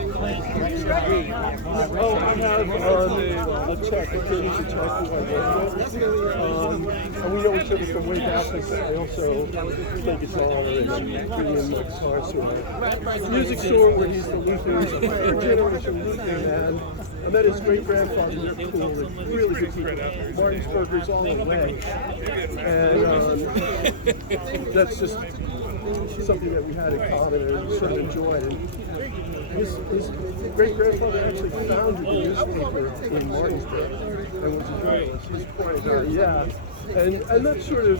Oh, I have the check. The producer check who I work with. And we know each other from way back. I also play guitar and bring in my guitar store. Music store where he's the Luther's third generation Lutheran man. I met his great grandfather. They're cool, like, really good people. Martinsburgers all the way. And that's just something that we had in common and sort of enjoyed. And his great grandfather actually founded the newspaper in Martinsburg and was a journalist. He's quite yeah. And that sort of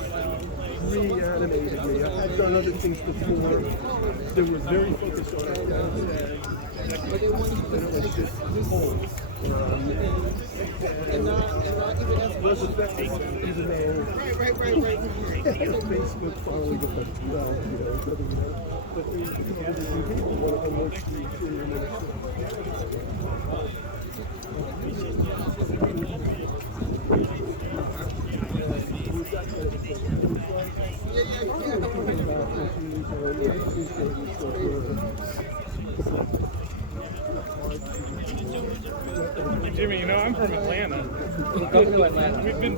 reanimated me. I've done other things before that were very focused on Afghanistan. And it was just home. And not even as was affecting even though Facebook following the well, you know, but there's people, one of them was the interior minister. Jimmy, you know, I'm from Atlanta. Come to Atlanta. We've been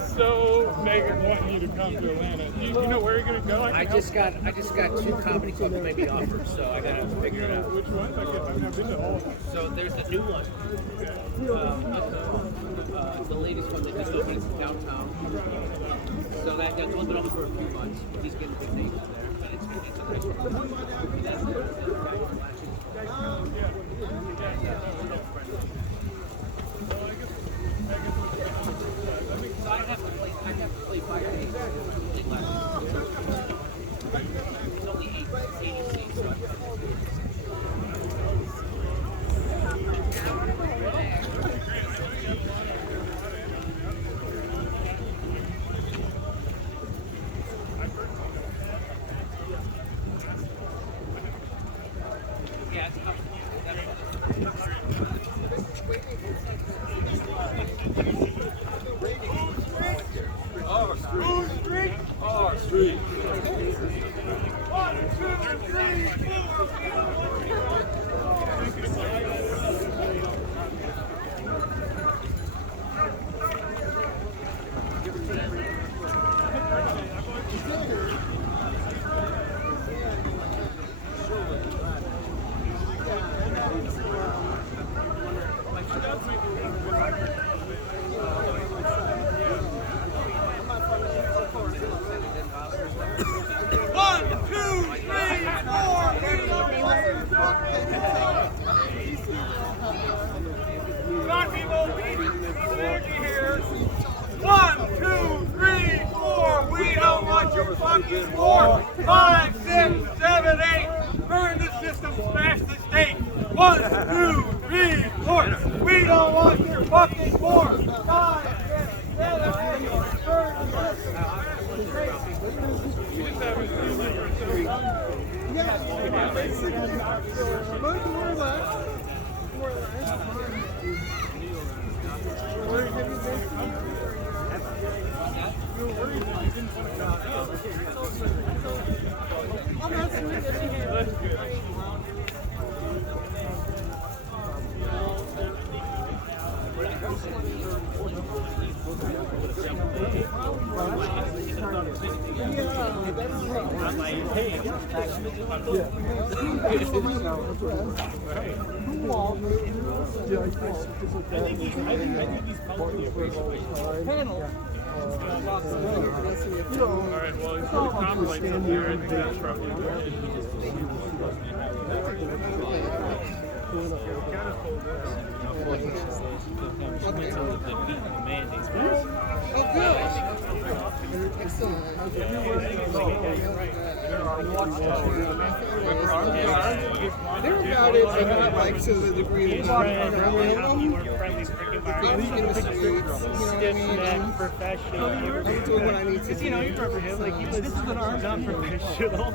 so mega wanting you to come to Atlanta. You know where you're gonna go? I just got 2 comedy clubs maybe offered, so I gotta figure it out. Which one? I've never been to all of them. So there's the new one. The latest one that just opened in downtown. So that's only been open for a few months. He's getting big names there, but it's a nice one. So I have to play 5 days. It's only 80 seats, so Street. 1, 2, 3, 4, 5, 6, 7, 8. Burn the system, smash the state. 1, 2, 3, 4. We don't want your fucking 4, 5, 6, 7, 8. Burn the system, smash the state. Where have you been? You were worried that you didn't want to go. Oh, that's sweet. That's good. Alright, well, he's going to compliment him here. I think that's probably good. They're about it, but not like to the degree that I'm professional. I'm doing what I need to do. You know, you remember him, like, this is an arm unprofessional.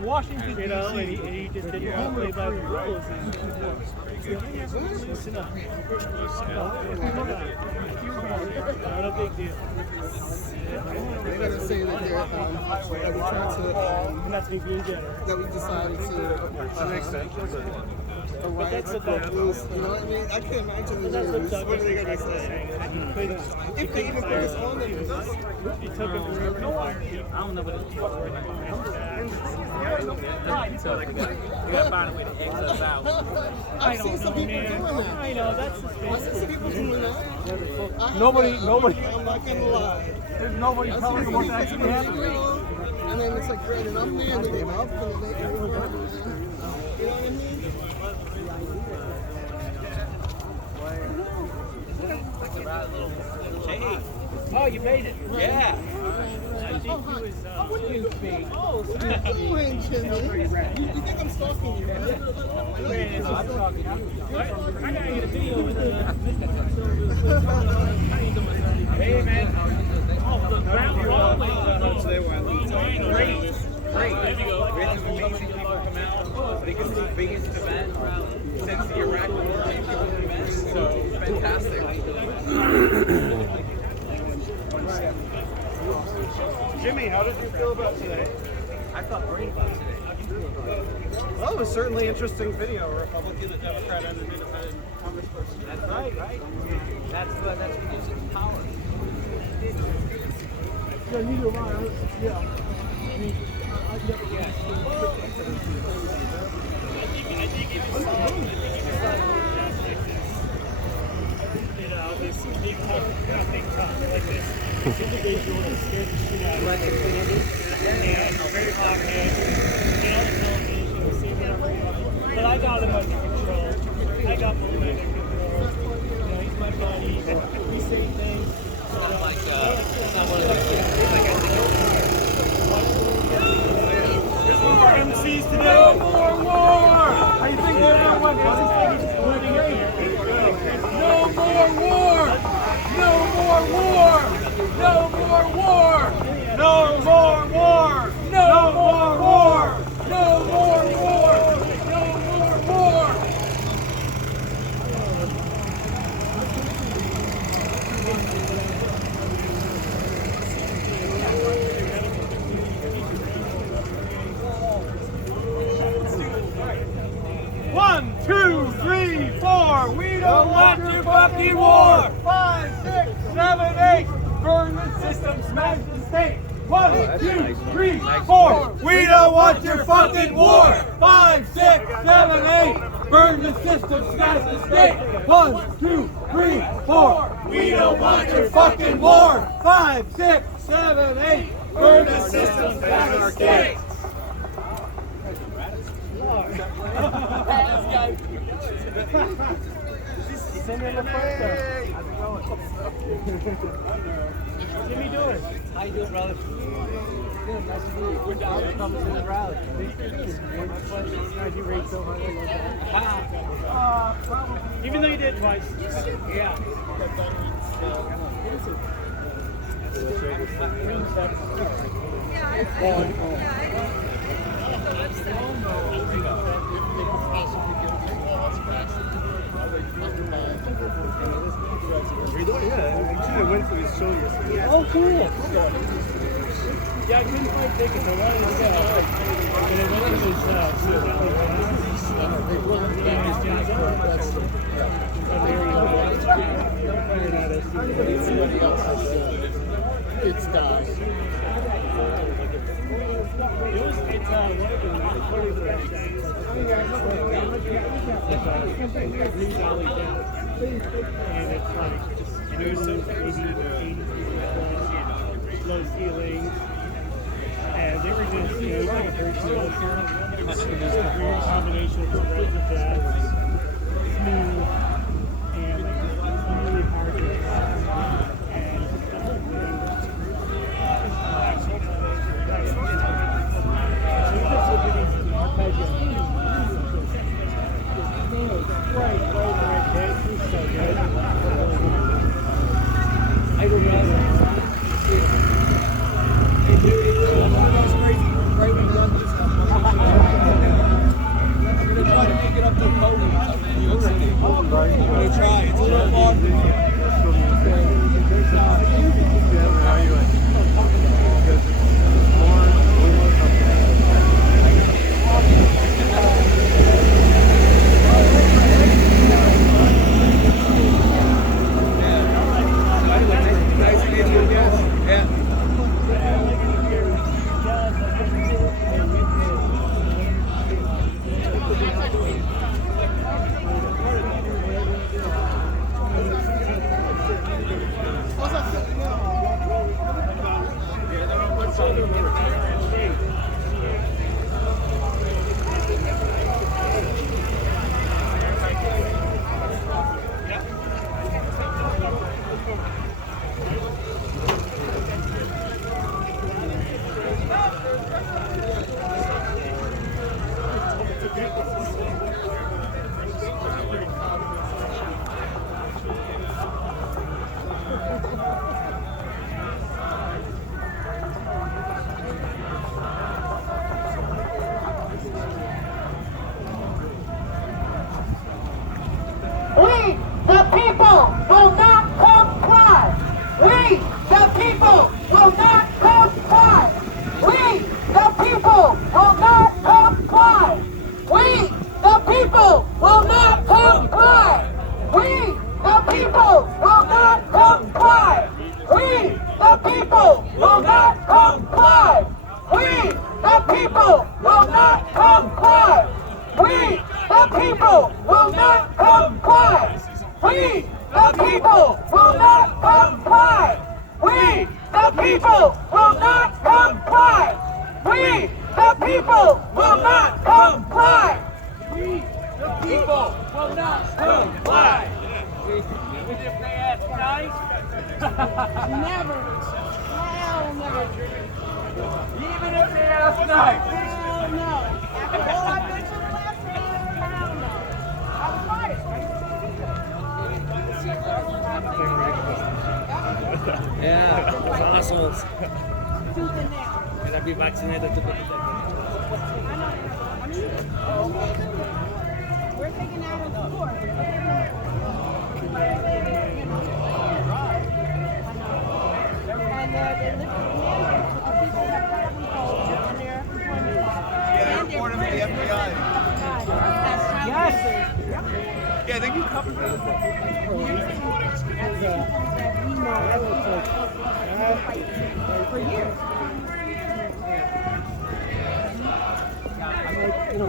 Washington, you know, and he just didn't want to play by the rules. Listen up. Not a big deal. They gotta say that they're that we tried to that we decided to the riots broke loose. You know what I mean? I can't imagine the news. What are they gonna say? If they even put us on the news. You took it forever. I don't know what it's called. You gotta find a way to X us out. I've seen some people doing that. I know, that's the I've seen some people doing that. Nobody. I'm not gonna lie. There's nobody telling you what actually happened. And then it's like, great, and I'm there, and they up, and they, you know what I mean? Hey. Oh, you made it. Yeah. I think he was, What do you think? Oh, so you're doing, Jimmy. You think I'm stalking you, right? I'm talking to you. I gotta get a video with Hey, man. Oh, the ground rolling. Great. Great. We had some amazing people come out. I think it's the biggest event since the Iraq War. So, fantastic. Jimmy, how did you feel about today? I felt great about today. Well, it was certainly an interesting video. A Republican, a Democrat, and an independent congressperson. That's right. That's reducing power. Yeah, neither am I. Yeah. This big talk, like this individual is scared to shoot out of it. And very hot-headed, and on television, we see whatever. But I got him under control. I got him under control. You know, he's my buddy. We say things. It's not like, it's not one of those things. There's more MCs today. No more war! How you think everyone went, buddy? No more war! No more war! No more war! No more war! No more war! No more war! No more war! One, two, three, four. We don't want your fucking war. 5, 6, 7, 8. Burn the system, smash the state. 1, 2, 3, 4. We don't want your fucking war. 5, 6, 7, 8. Burn the system, smash the state. 1, 2, 3, 4. We don't want your fucking war. 5, 6, 7, 8. Burn the system, smash the state. Send in the photo. What's Jimmy doing? How you doing, brother? Good, nice to meet you. We're down to come to the rally. You rate so hard, I love that. Even though you did twice. Yeah. Yeah. possibly get a laws passed under my Yeah, actually I went to his show yesterday. Oh, cool. Yeah, I couldn't find tickets. I wanted to get out. And I went to his It's died. And it's like, there's some 80 low ceilings. And they were just, it was like a virtual tour. It was a weird combination of progressive jazz, smooth, and really hard to and I don't know. Right when done this stuff. I'm gonna try to make it up to the podium. New York City. I'm gonna try. It's a little far from here. Nice to meet you again. Yeah. We, the people, will not comply. We, the people, will not comply. We, the people, will not comply. We, the people, will not comply. We, the people, will not comply. We, the people, will not comply. We, the people, will not comply. We, the people, will not comply. We, the people, will not comply. We, the people, will not comply. We, the people, will not comply. We, the people, will not comply. Even if they ask nice? Never. Hell no. Even if they ask nice? Hell no. After all I've been through the last 3 years, hell no. I was fired. Yeah, fossils. Tooth and nail. Gotta be vaccinated to protect them. I know. I mean, we're taking out of the court. And they're lifting the mandate of people that probably hold on their employment law. Yeah, they reported to the FBI. Yes. Yeah, they can cover that. For years. You know,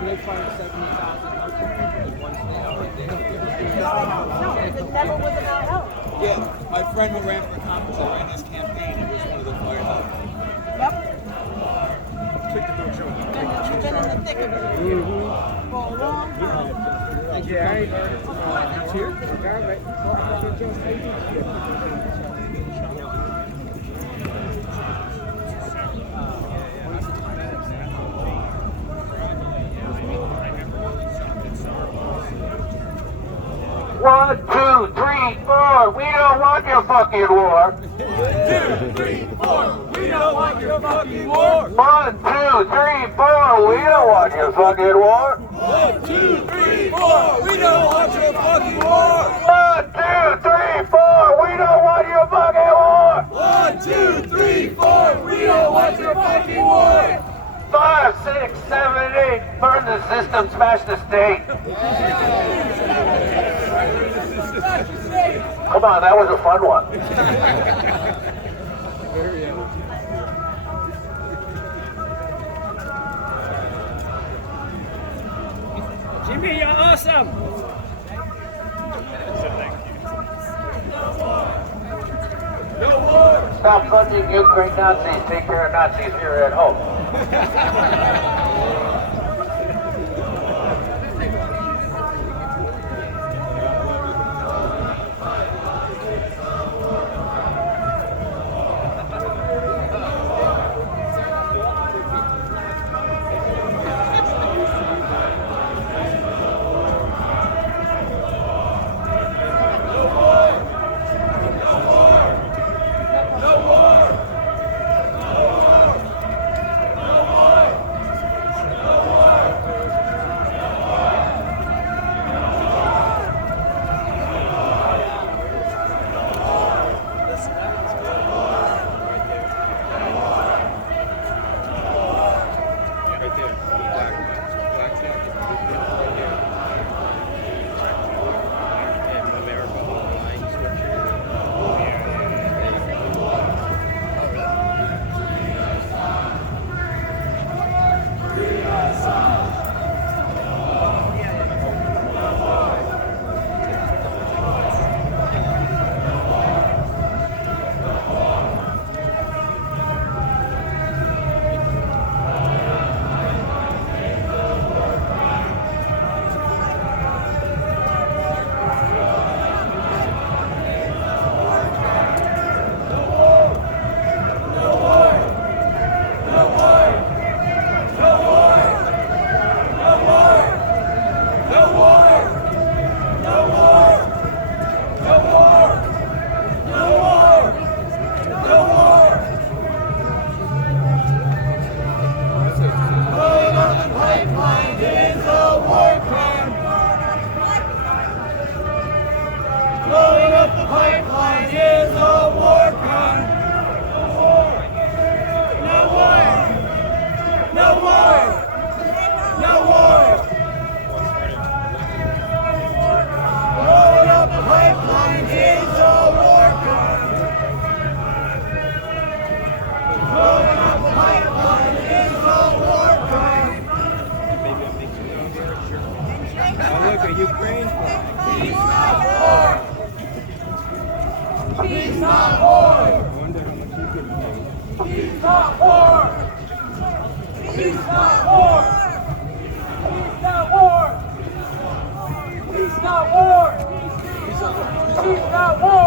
they find 70,000 once they are right there. No, it never was about health. Yeah, my friend who ran for Congress, I ran his campaign, it was one of the firemen. Yep. You've been in the thick of it for a long time. One, two, three, four. We don't want your fucking war. 2, 3, 4, we don't want your fucking war! 1, 2, 3, 4. We don't want your fucking war. 1, 2, 3, 4. We don't want your fucking war. 1, 2, 3, 4. We don't want your fucking war. 1, 2, 3, 4. We don't want your fucking war. 5, 6, 7, 8. Burn the system, smash the state. Come on, that was a fun one. Jimmy, you're awesome. Stop funding Ukraine Nazis. Take care of Nazis here at home. Thank you. Peace, not war. Peace, not war. Peace, not war. Peace, not war. Peace, not war. Peace, not war.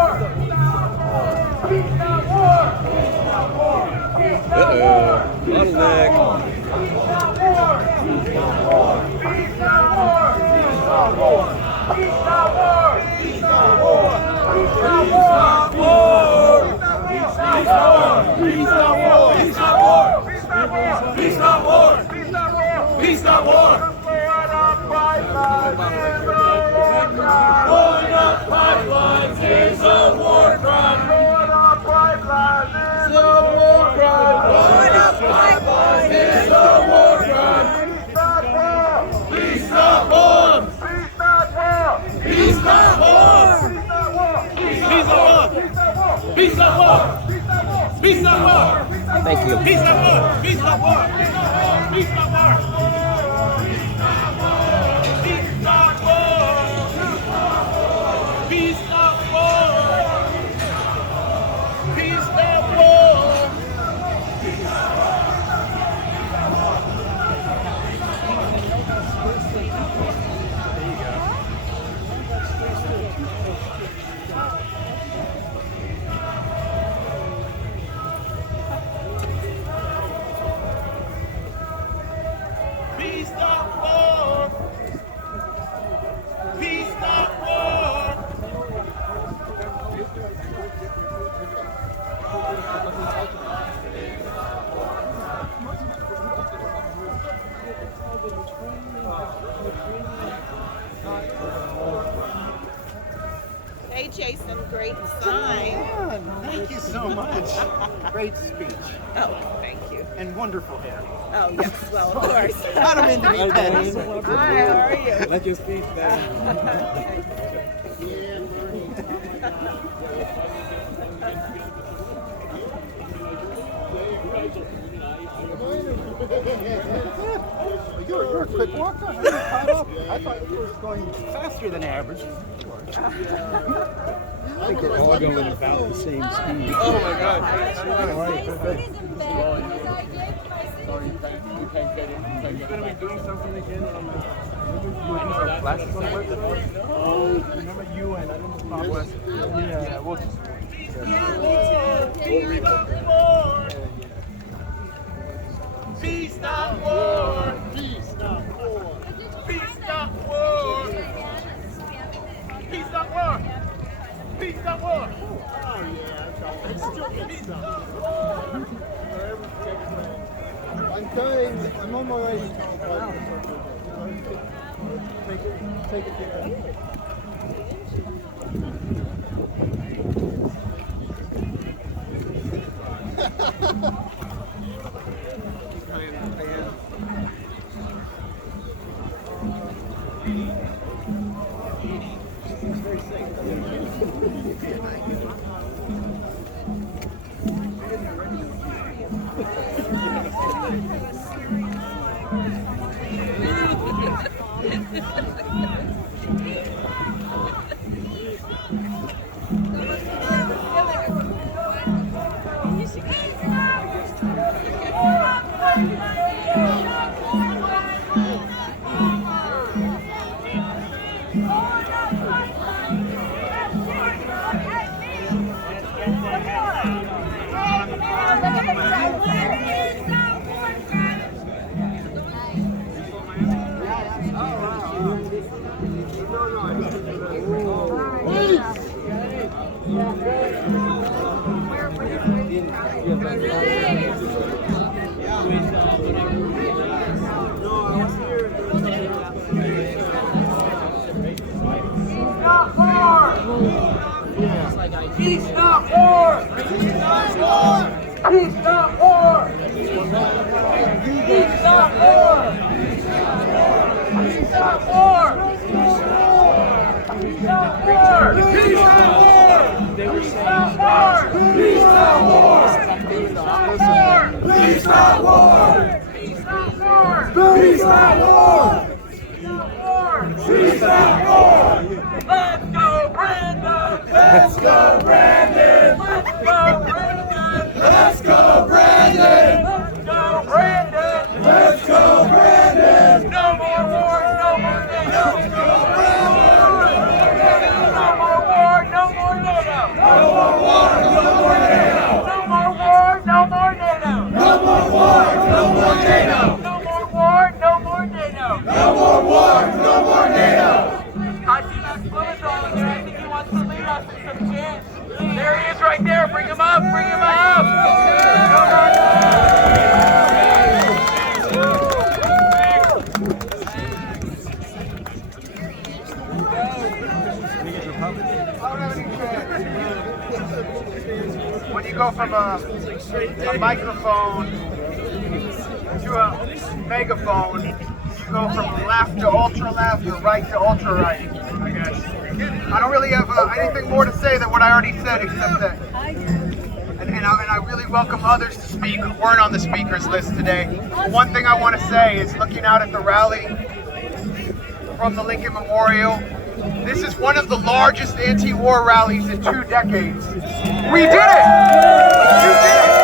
Hey, Jason, great sign. Thank you so much. Great speech. Oh, thank you. And wonderful hair. Oh, yes, well, of course. I don't mean to be petty. Hi, how are you? Like your speech, man. You're a quick walker. You caught up. I thought you were going faster than average. I think they're all going about the same speed. Oh my God. He's going to be doing something again on our flashes on the website. Oh, remember you and I don't know Bob West. Yeah, we'll just. Peace, not war! Peace, not war! Peace, not war! Peace, not war! Peace, not war! Oh, yeah. It's stupid stuff. I'm dying. I'm on my way. Take it. Peace, not war! Peace, not war! Peace, not war! Peace, not war! Peace, not war! Peace, not war! Peace, not war! Peace, not war! Peace, not war! Peace, not war! Peace, not war! Peace, not war! Peace, not war! Peace, not war! Let's go, Brandon! Let's go, Brandon! Let's go, Brandon! Let's go, Brandon! Let's go, Brandon! Let's go, Brandon! No more wars, no more NATO! Let's go, Brandon! No more war, no more NATO! No more war, no more NATO! No more war, no more NATO! No more war, no more NATO! No more war, no more NATO! No more war, no more NATO! I see Max Blumenthal in there. I think he wants to lead us in some chants. There he is right there. Bring him up. Bring him up. When you go from a microphone to a megaphone, you go from left to ultra left or right to ultra right, I guess. I don't really have anything more to say than what I already said, except that, and I really welcome others to speak who weren't on the speakers list today. One thing I want to say is, looking out at the rally from the Lincoln Memorial, this is one of the largest anti-war rallies in 2 decades. We did it! You did it!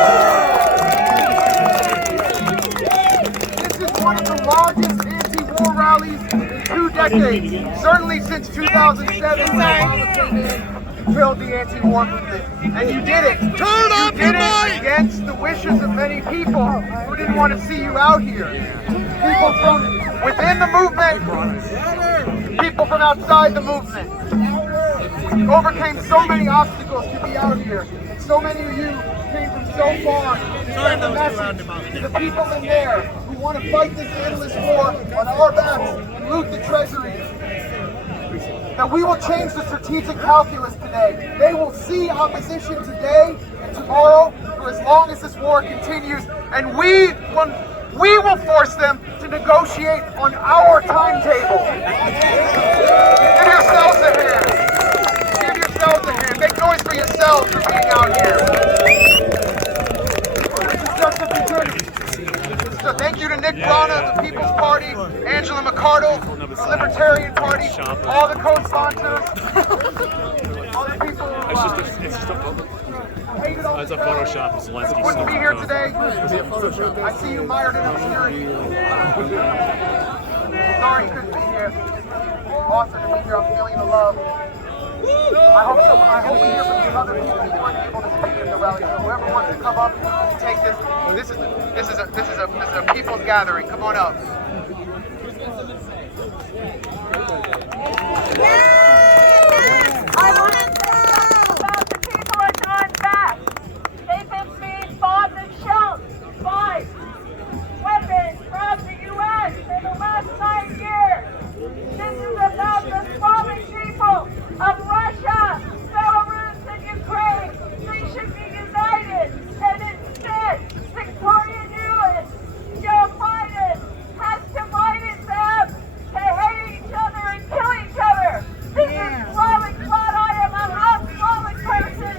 This is one of the largest anti-war rallies in 2 decades. Certainly since 2007, when Obama came in and killed the anti-war movement. And you did it! Turn up your mic! Against the wishes of many people who didn't want to see you out here. People from within the movement, people from outside the movement. You overcame so many obstacles to be out here. So many of you came from so far to send a message to the people in there who want to fight this endless war on our backs and loot the treasury. that we will change the strategic calculus today. They will see opposition today and tomorrow for as long as this war continues, and we will force them to negotiate on our timetable. Give yourselves a hand. Give yourselves a hand. Make noise for yourselves for being out here. This is just the beginning. So thank you to Nick Brana, the People's Party, Angela McArdle, the Libertarian Party, all the co-sponsors, all the people who hated on It's a Photoshop of Zelensky. wouldn't be here today. I see you mired in obscurity. Sorry you couldn't be here. Awesome to be here. I'm feeling the love. I hope we hear from these other people who weren't able to speak at the rally. So whoever wants to come up and take this, this is a people's gathering. Come on up. I want to know about the people are going back. They've been being bombed and shelled by weapons from the U.S. in the last 9 years. This is about the Slavic people of Russia, Belarus, and Ukraine. They should be united, and instead, Victoria Nuland, Joe Biden has divided them to hate each other and kill each other. This is Slavic blood. I am a half Slavic person.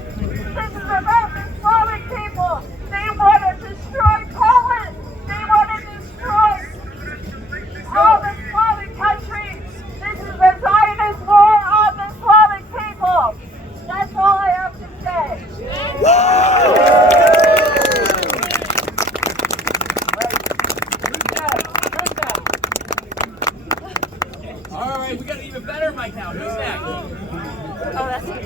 This is about the Slavic people. They want to destroy Poland. They want to destroy all the Slavic countries. This is the Zionist war on the Slavic people. That's all I have to say. All right, we got an even better mic now. Who's next? Oh, that's it.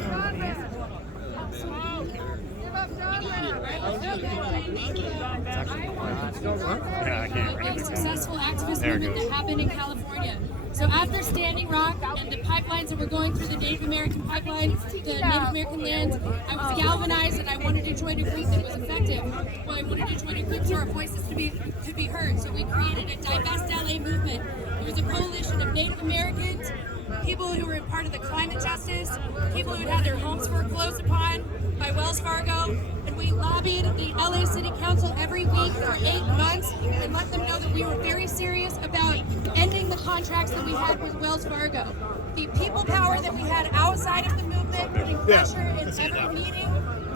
Yeah, I can't. Successful activist movement that happened in California. So after Standing Rock and the pipelines that were going through the Native American pipeline, the Native American land, I was galvanized and I wanted to join a group that was effective. Well, I wanted to join a group so our voices could be heard. So we created a Divest LA movement. It was a coalition of Native Americans, people who were part of the climate justice, people who had had their homes foreclosed upon by Wells Fargo, and we lobbied the LA City Council every week for 8 months and let them know that we were very serious about ending the contracts that we had with Wells Fargo. The people power that we had outside of the movement, putting pressure in every meeting,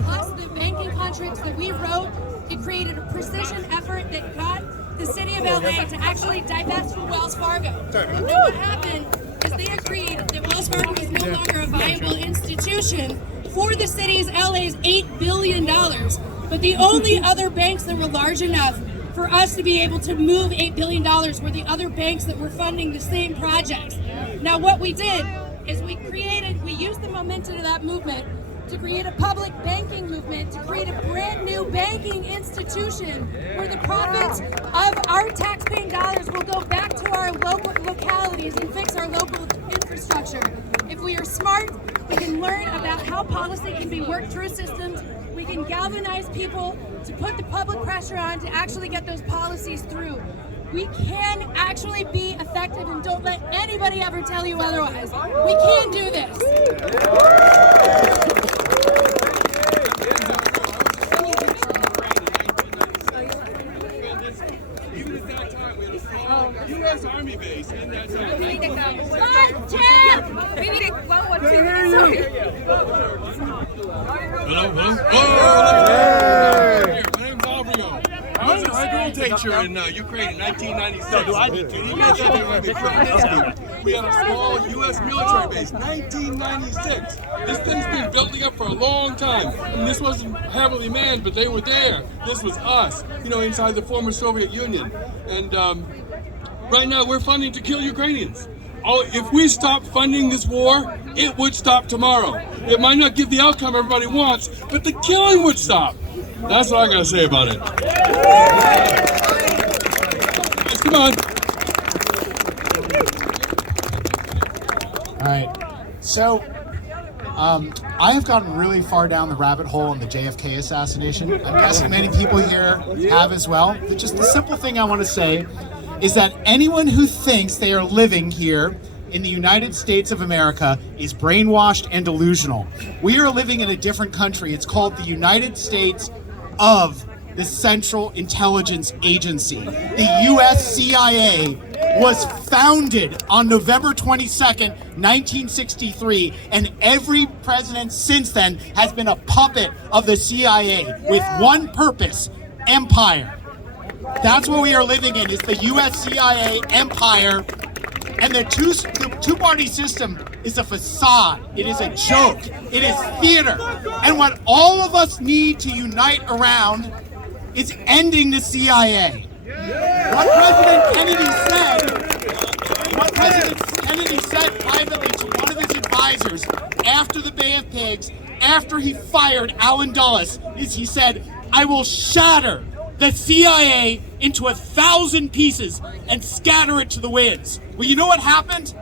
plus the banking contracts that we wrote, it created a precision effort that got the city of LA to actually divest from Wells Fargo. And then what happened is they agreed that Wells Fargo was no longer a viable institution for the city's LA's $8 billion. But the only other banks that were large enough for us to be able to move $8 billion were the other banks that were funding the same projects. Now what we did is we used the momentum of that movement to create a public banking movement, to create a brand new banking institution where the profits of our taxpaying dollars will go back to our local localities and fix our local infrastructure. If we are smart, we can learn about how policy can be worked through systems. We can galvanize people to put the public pressure on to actually get those policies through. We can actually be effective, and don't let anybody ever tell you otherwise. We can do this. U.S. Army base in that time. We need to come. Jim! We need to go. What 2 minutes? Sorry. Hello. Oh, hey. My name's Alvaro. I was a school teacher in Ukraine in 1996. We had a small U.S. military base, 1996. This thing's been building up for a long time. And this wasn't heavily manned, but they were there. This was us, inside the former Soviet Union. And right now we're funding to kill Ukrainians. If we stop funding this war, it would stop tomorrow. It might not give the outcome everybody wants, but the killing would stop. That's what I gotta say about it. Guys, come on. All right. So, I have gotten really far down the rabbit hole in the JFK assassination. I'm guessing many people here have as well. But just the simple thing I want to say is that anyone who thinks they are living here in the United States of America is brainwashed and delusional. We are living in a different country. It's called the United States of the Central Intelligence Agency. The US CIA was founded on November 22nd, 1963, and every president since then has been a puppet of the CIA with one purpose: empire. That's what we are living in, is the US CIA empire. And the two-party system is a facade. It is a joke. It is theater. And what all of us need to unite around is ending the CIA. What President Kennedy said privately to one of his advisors after the Bay of Pigs, after he fired Allen Dulles, is he said, "I will shatter the CIA into 1,000 pieces and scatter it to the winds." Well, you know what happened?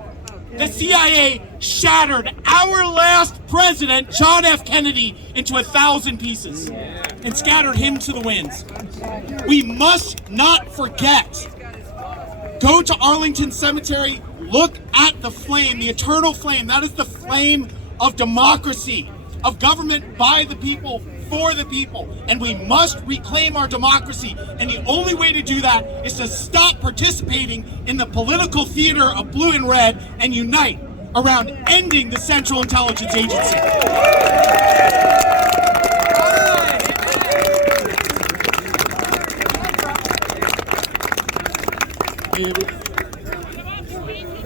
The CIA shattered our last president, John F. Kennedy, into 1,000 pieces and scattered him to the winds. We must not forget. Go to Arlington Cemetery, look at the flame, the eternal flame. That is the flame of democracy, of government by the people, for the people. And we must reclaim our democracy. And the only way to do that is to stop participating in the political theater of blue and red and unite around ending the Central Intelligence Agency.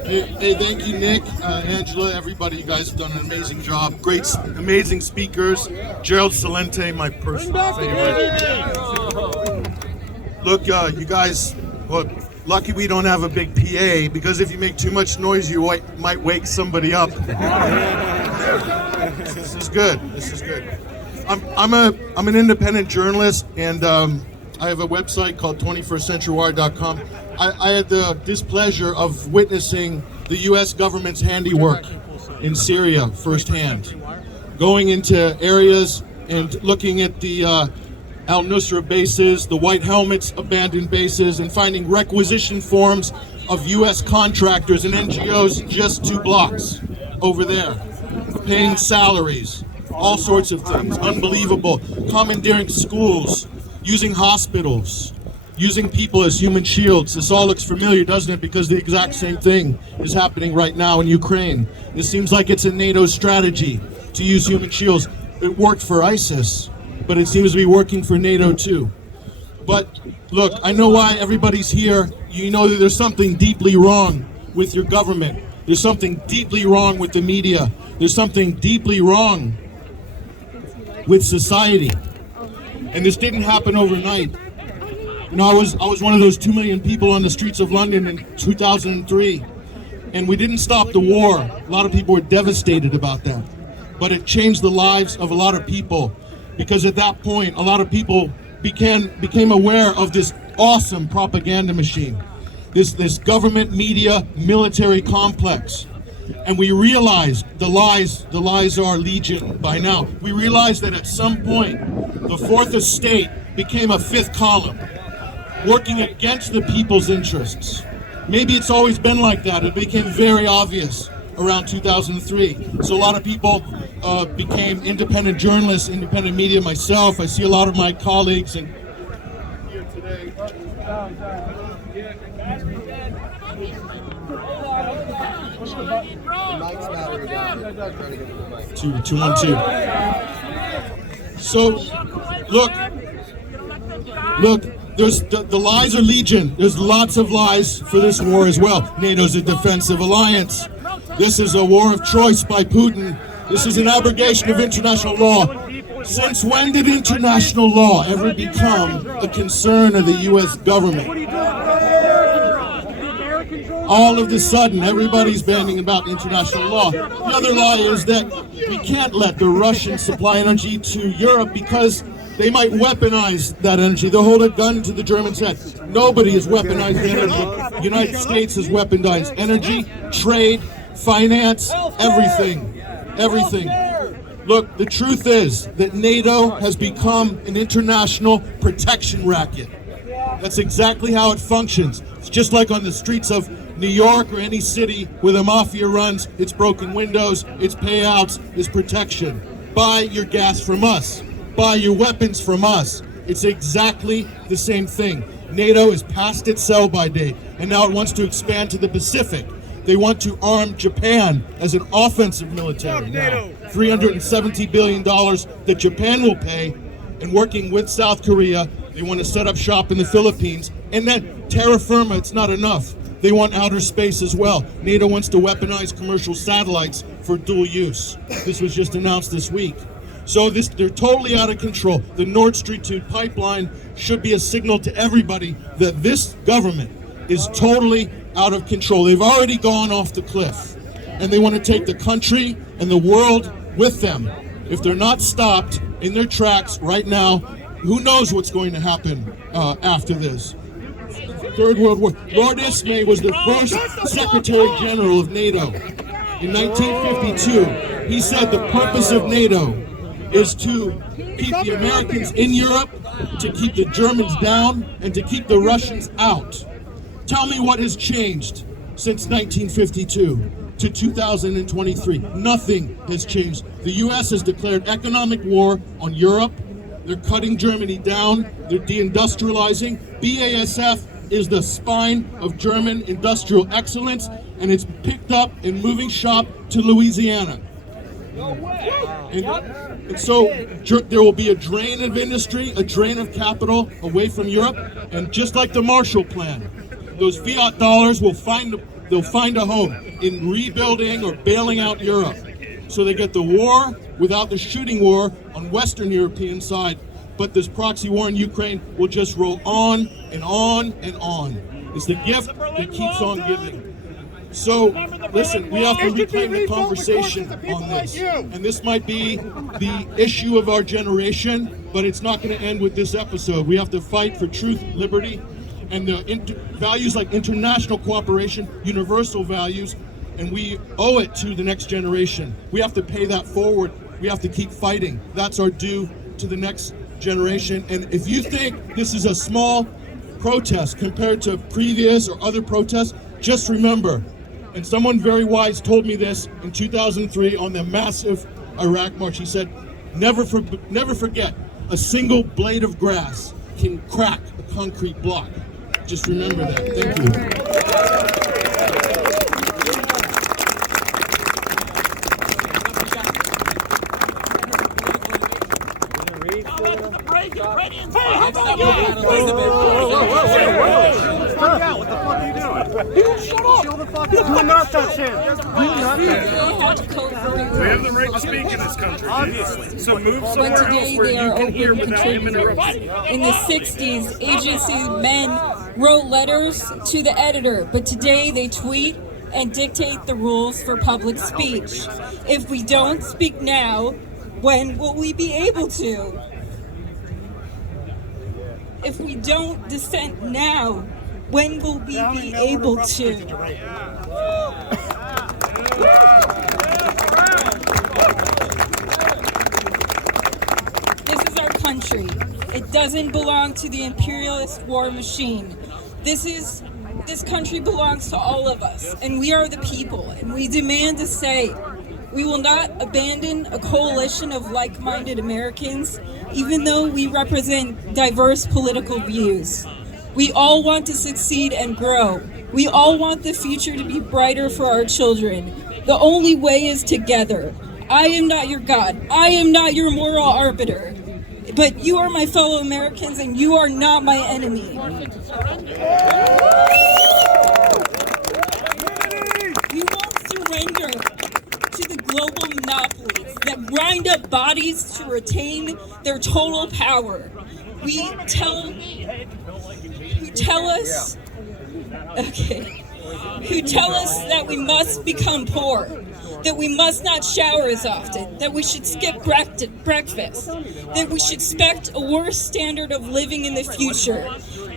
Hey, thank you, Nick, Angela, everybody. You guys have done an amazing job. Great, amazing speakers. Gerald Celente, my personal favorite. Look, you guys, well, lucky we don't have a big PA, because if you make too much noise, you might wake somebody up. This is good. This is good. I'm an independent journalist, and I have a website called 21stcenturywire.com. I had the displeasure of witnessing the U.S. government's handiwork in Syria firsthand, going into areas and looking at the al-Nusra bases, the White Helmets abandoned bases, and finding requisition forms of U.S. contractors and NGOs just 2 blocks over there, paying salaries, all sorts of things, unbelievable, commandeering schools, using hospitals, using people as human shields. This all looks familiar, doesn't it? Because the exact same thing is happening right now in Ukraine. This seems like it's a NATO strategy to use human shields. It worked for ISIS, but it seems to be working for NATO too. But look, I know why everybody's here. You know that there's something deeply wrong with your government. There's something deeply wrong with the media. There's something deeply wrong with society. And this didn't happen overnight. You know, I was one of those 2 million people on the streets of London in 2003, and we didn't stop the war. A lot of people were devastated about that, but it changed the lives of a lot of people, because at that point, a lot of people became aware of this awesome propaganda machine, this government, media, military complex, and we realized the lies are legion by now. We realized that at some point, the fourth estate became a fifth column, working against the people's interests. Maybe it's always been like that. It became very obvious around 2003. So a lot of people became independent journalists, independent media. Myself, I see a lot of my colleagues and here today. Two, 1, 2. So, look. There's the lies are legion. There's lots of lies for this war as well. NATO's a defensive alliance. This is a war of choice by Putin. This is an abrogation of international law. Since when did international law ever become a concern of the U.S. government? All of a sudden, everybody's banning about international law. The other lie is that we can't let the Russians supply energy to Europe because they might weaponize that energy. They'll hold a gun to the Germans' head. Nobody has weaponized energy. The United States has weaponized energy, trade, finance, everything. Everything. Look, the truth is that NATO has become an international protection racket. That's exactly how it functions. It's just like on the streets of New York or any city where the mafia runs. It's broken windows, it's payouts, it's protection. Buy your gas from us. Buy your weapons from us. It's exactly the same thing. NATO is past its sell-by date, and now it wants to expand to the Pacific. They want to arm Japan as an offensive military now. $370 billion that Japan will pay, and working with South Korea, they want to set up shop in the Philippines. And then terra firma, it's not enough. They want outer space as well. NATO wants to weaponize commercial satellites for dual use. This was just announced this week. So they're totally out of control. The Nord Stream 2 pipeline should be a signal to everybody that this government is totally out of control. They've already gone off the cliff, and they want to take the country and the world with them. If they're not stopped in their tracks right now, who knows what's going to happen after this. Third World War. Lord Ismay was the first Secretary General of NATO. In 1952, he said the purpose of NATO is to keep the Americans in Europe, to keep the Germans down, and to keep the Russians out. Tell me what has changed since 1952 to 2023. Nothing has changed. The U.S. has declared economic war on Europe. They're cutting Germany down. They're deindustrializing. BASF is the spine of German industrial excellence, and it's picked up and moving shop to Louisiana. And so there will be a drain of industry, a drain of capital away from Europe, and just like the Marshall Plan, those fiat dollars will find a home in rebuilding or bailing out Europe. So they get the war without the shooting war on Western European side, but this proxy war in Ukraine will just roll on and on and on. It's the gift that keeps on giving. So, listen, we have to reclaim the conversation on this. And this might be the issue of our generation, but it's not going to end with this episode. We have to fight for truth, liberty, and the values like international cooperation, universal values, and we owe it to the next generation. We have to pay that forward. We have to keep fighting. That's our due to the next generation. And if you think this is a small protest compared to previous or other protests, just remember, and someone very wise told me this in 2003 on the massive Iraq march. He said, never forget, a single blade of grass can crack a concrete block. Just remember that. Thank you. What the fuck are you doing? Shut up! Chill the fuck out. Do not touch him. Do not touch him. We have the right to speak in this country, obviously. So move somewhere else where you can hear without him interrupting. In the 60s, agency men wrote letters to the editor, but today they tweet and dictate the rules for public speech. If we don't speak now, when will we be able to? If we don't dissent now, when will we be able to? This is our country. It doesn't belong to the imperialist war machine. This country belongs to all of us, and we are the people, and we demand a say. We will not abandon a coalition of like-minded Americans, even though we represent diverse political views. We all want to succeed and grow. We all want the future to be brighter for our children. The only way is together. I am not your God. I am not your moral arbiter. But you are my fellow Americans, and you are not my enemy. We won't surrender to the global monopolies that grind up bodies to retain their total power. Who tell us that we must become poor, that we must not shower as often, that we should skip breakfast, that we should expect a worse standard of living in the future,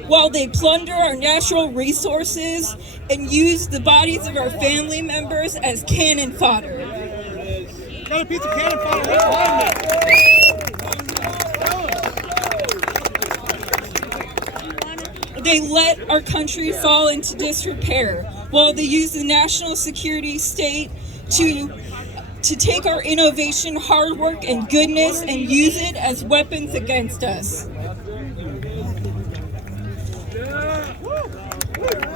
while they plunder our natural resources and use the bodies of our family members as cannon fodder. Got a piece of cannon fodder right behind me. They let our country fall into disrepair while they use the national security state to take our innovation, hard work, and goodness and use it as weapons against us.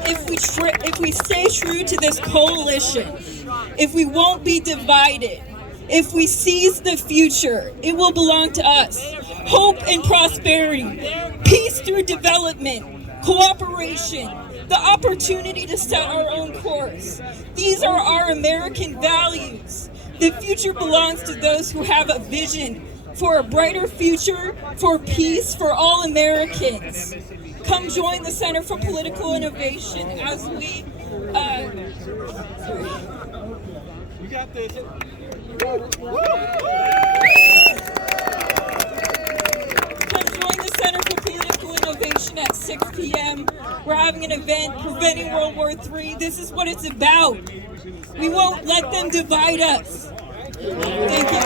If we stay true to this coalition, if we won't be divided, if we seize the future, it will belong to us. Hope and prosperity, peace through development, cooperation, the opportunity to set our own course. These are our American values. The future belongs to those who have a vision for a brighter future, for peace for all Americans. Come join the Center for Political Innovation as we, You got this. Come join the Center for Political Innovation at 6 p.m. We're having an event, Preventing World War III. This is what it's about. We won't let them divide us. Thank you.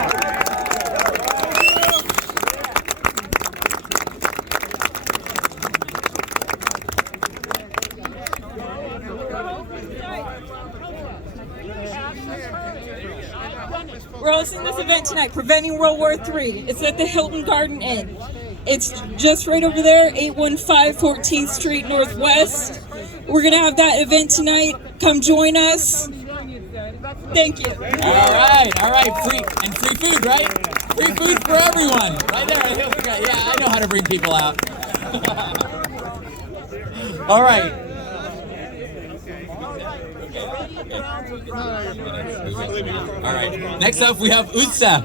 We're hosting this event tonight, Preventing World War III. It's at the Hilton Garden Inn. It's just right over there, 815 14th Street Northwest. We're gonna have that event tonight. Come join us. Thank you. All right, free food, right? Free food for everyone, right there. Yeah, I know how to bring people out. All right. All right. Next up, we have Utsa.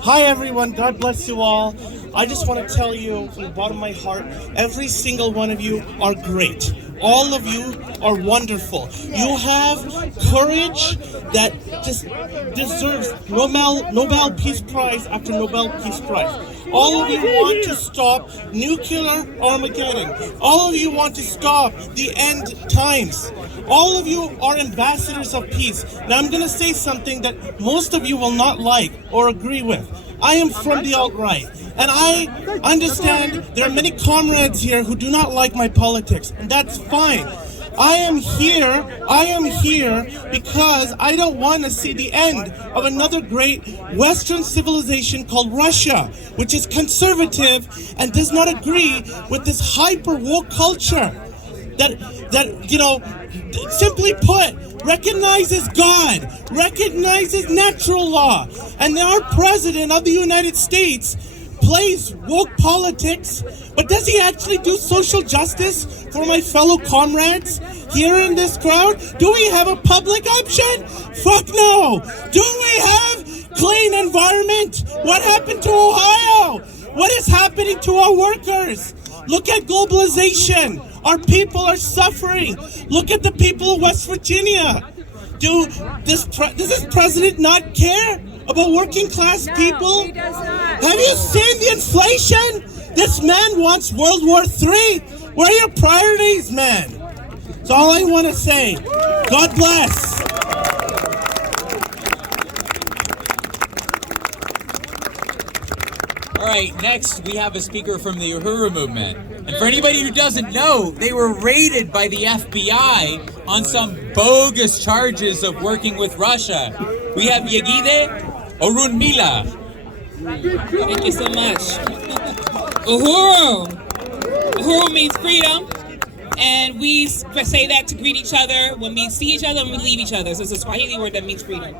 Hi everyone, God bless you all. I just want to tell you from the bottom of my heart, every single one of you are great. All of you are wonderful. You have courage that just deserves Nobel Peace Prize after Nobel Peace Prize. All of you want to stop nuclear Armageddon. All of you want to stop the end times. All of you are ambassadors of peace. Now I'm going to say something that most of you will not like or agree with. I am from the alt-right, and I understand there are many comrades here who do not like my politics, and that's fine. I am here because I don't want to see the end of another great Western civilization called Russia, which is conservative and does not agree with this hyper-woke culture that you know, simply put, recognizes God, recognizes natural law, and our President of the United States plays woke politics, but does he actually do social justice for my fellow comrades here in this crowd? Do we have a public option? Fuck no! Do we have clean environment? What happened to Ohio? What is happening to our workers? Look at globalization. Our people are suffering. Look at the people of West Virginia. Does this president not care about working class people? He does not. Have you seen the inflation? This man wants World War III. Where are your priorities, man? That's all I want to say. God bless. All right, next we have a speaker from the Uhuru movement. And for anybody who doesn't know, they were raided by the FBI on some bogus charges of working with Russia. We have Yegide Orunmila. Thank you so much. Uhuru. Uhuru means freedom. And we say that to greet each other when we see each other and we leave each other. So it's a Swahili word that means freedom.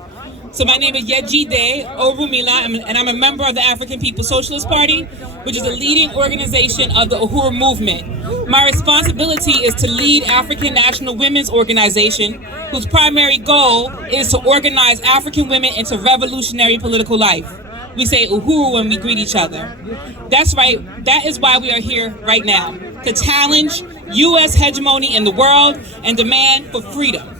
So my name is Yegide Orunmila, and I'm a member of the African People's Socialist Party, which is a leading organization of the Uhuru movement. My responsibility is to lead African National Women's Organization, whose primary goal is to organize African women into revolutionary political life. We say Uhuru when we greet each other. That's right, that is why we are here right now, to challenge U.S. hegemony in the world and demand for freedom.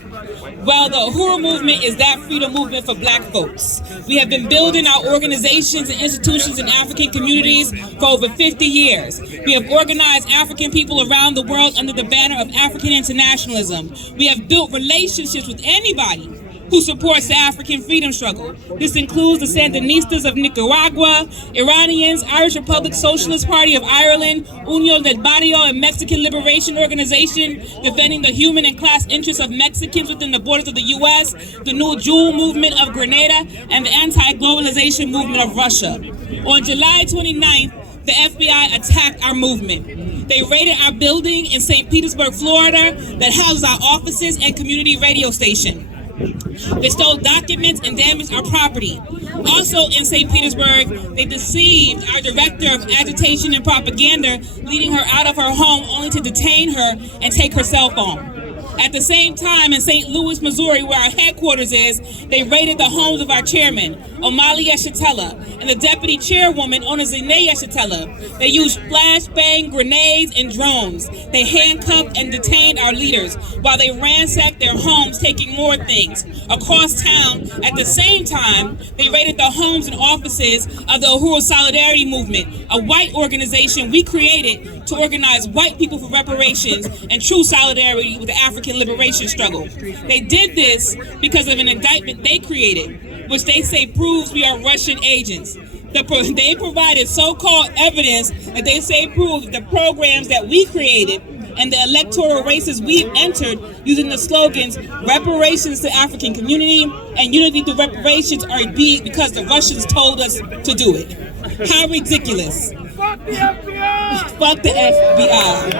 Well, the Uhuru movement is that freedom movement for black folks. We have been building our organizations and institutions in African communities for over 50 years. We have organized African people around the world under the banner of African internationalism. We have built relationships with anybody who supports the African freedom struggle. This includes the Sandinistas of Nicaragua, Iranians, Irish Republic Socialist Party of Ireland, Unión del Barrio, and Mexican Liberation Organization, defending the human and class interests of Mexicans within the borders of the U.S., the New Jewel Movement of Grenada, and the anti-globalization movement of Russia. On July 29th, the FBI attacked our movement. They raided our building in St. Petersburg, Florida, that houses our offices and community radio station. They stole documents and damaged our property. Also in St. Petersburg, they deceived our director of agitation and propaganda, leading her out of her home only to detain her and take her cell phone. At the same time, in St. Louis, Missouri, where our headquarters is, they raided the homes of our chairman, Omali Yeshitela, and the deputy chairwoman, Onizine Yeshitela. They used flashbang grenades and drones. They handcuffed and detained our leaders while they ransacked their homes, taking more things. Across town, at the same time, they raided the homes and offices of the Uhuru Solidarity Movement, a white organization we created to organize white people for reparations and true solidarity with the African liberation struggle. They did this because of an indictment they created, which they say proves we are Russian agents. They provided so-called evidence that they say proves the programs that we created and the electoral races we've entered using the slogans reparations to African community and unity through reparations are being because the Russians told us to do it. How ridiculous. Fuck the FBI! Fuck the FBI.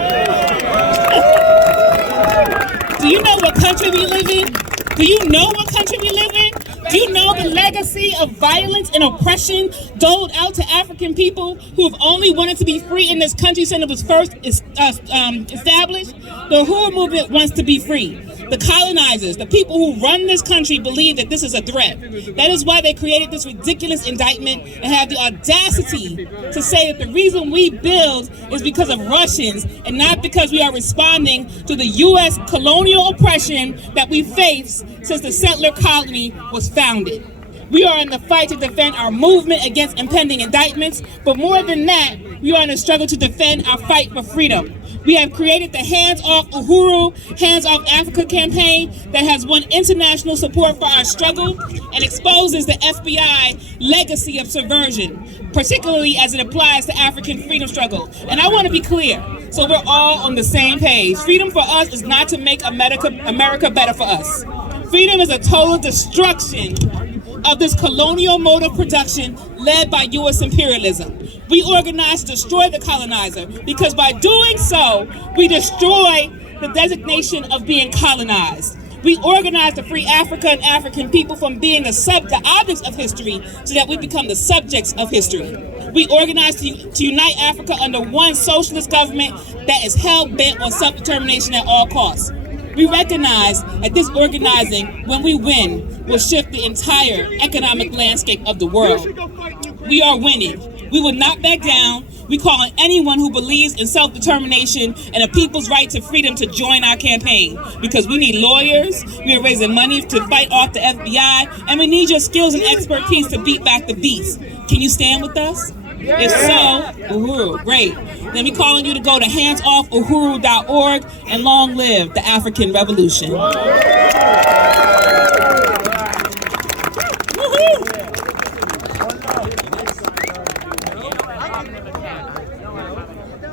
Do you know what country we live in? Do you know what country we live in? Do you know the legacy of violence and oppression doled out to African people who have only wanted to be free in this country since it was first established? The Uhuru movement wants to be free. The colonizers, the people who run this country, believe that this is a threat. That is why they created this ridiculous indictment and have the audacity to say that the reason we build is because of Russians and not because we are responding to the U.S. colonial oppression that we faced since the settler colony was founded. We are in the fight to defend our movement against impending indictments, but more than that, we are in a struggle to defend our fight for freedom. We have created the Hands Off Uhuru, Hands Off Africa campaign that has won international support for our struggle and exposes the FBI legacy of subversion, particularly as it applies to African freedom struggle. And I want to be clear, so we're all on the same page. Freedom for us is not to make America better for us. Freedom is a total destruction of this colonial mode of production led by U.S. imperialism. We organize to destroy the colonizer because by doing so, we destroy the designation of being colonized. We organize to free Africa and African people from being the objects of history so that we become the subjects of history. We organize to unite Africa under one socialist government that is hell-bent on self-determination at all costs. We recognize that this organizing, when we win, will shift the entire economic landscape of the world. We are winning. We will not back down. We call on anyone who believes in self-determination and a people's right to freedom to join our campaign because we need lawyers, we are raising money to fight off the FBI, and we need your skills and expertise to beat back the beast. Can you stand with us? If so, Uhuru, great. Then we calling you to go to handsoffuhuru.org and long live the African Revolution.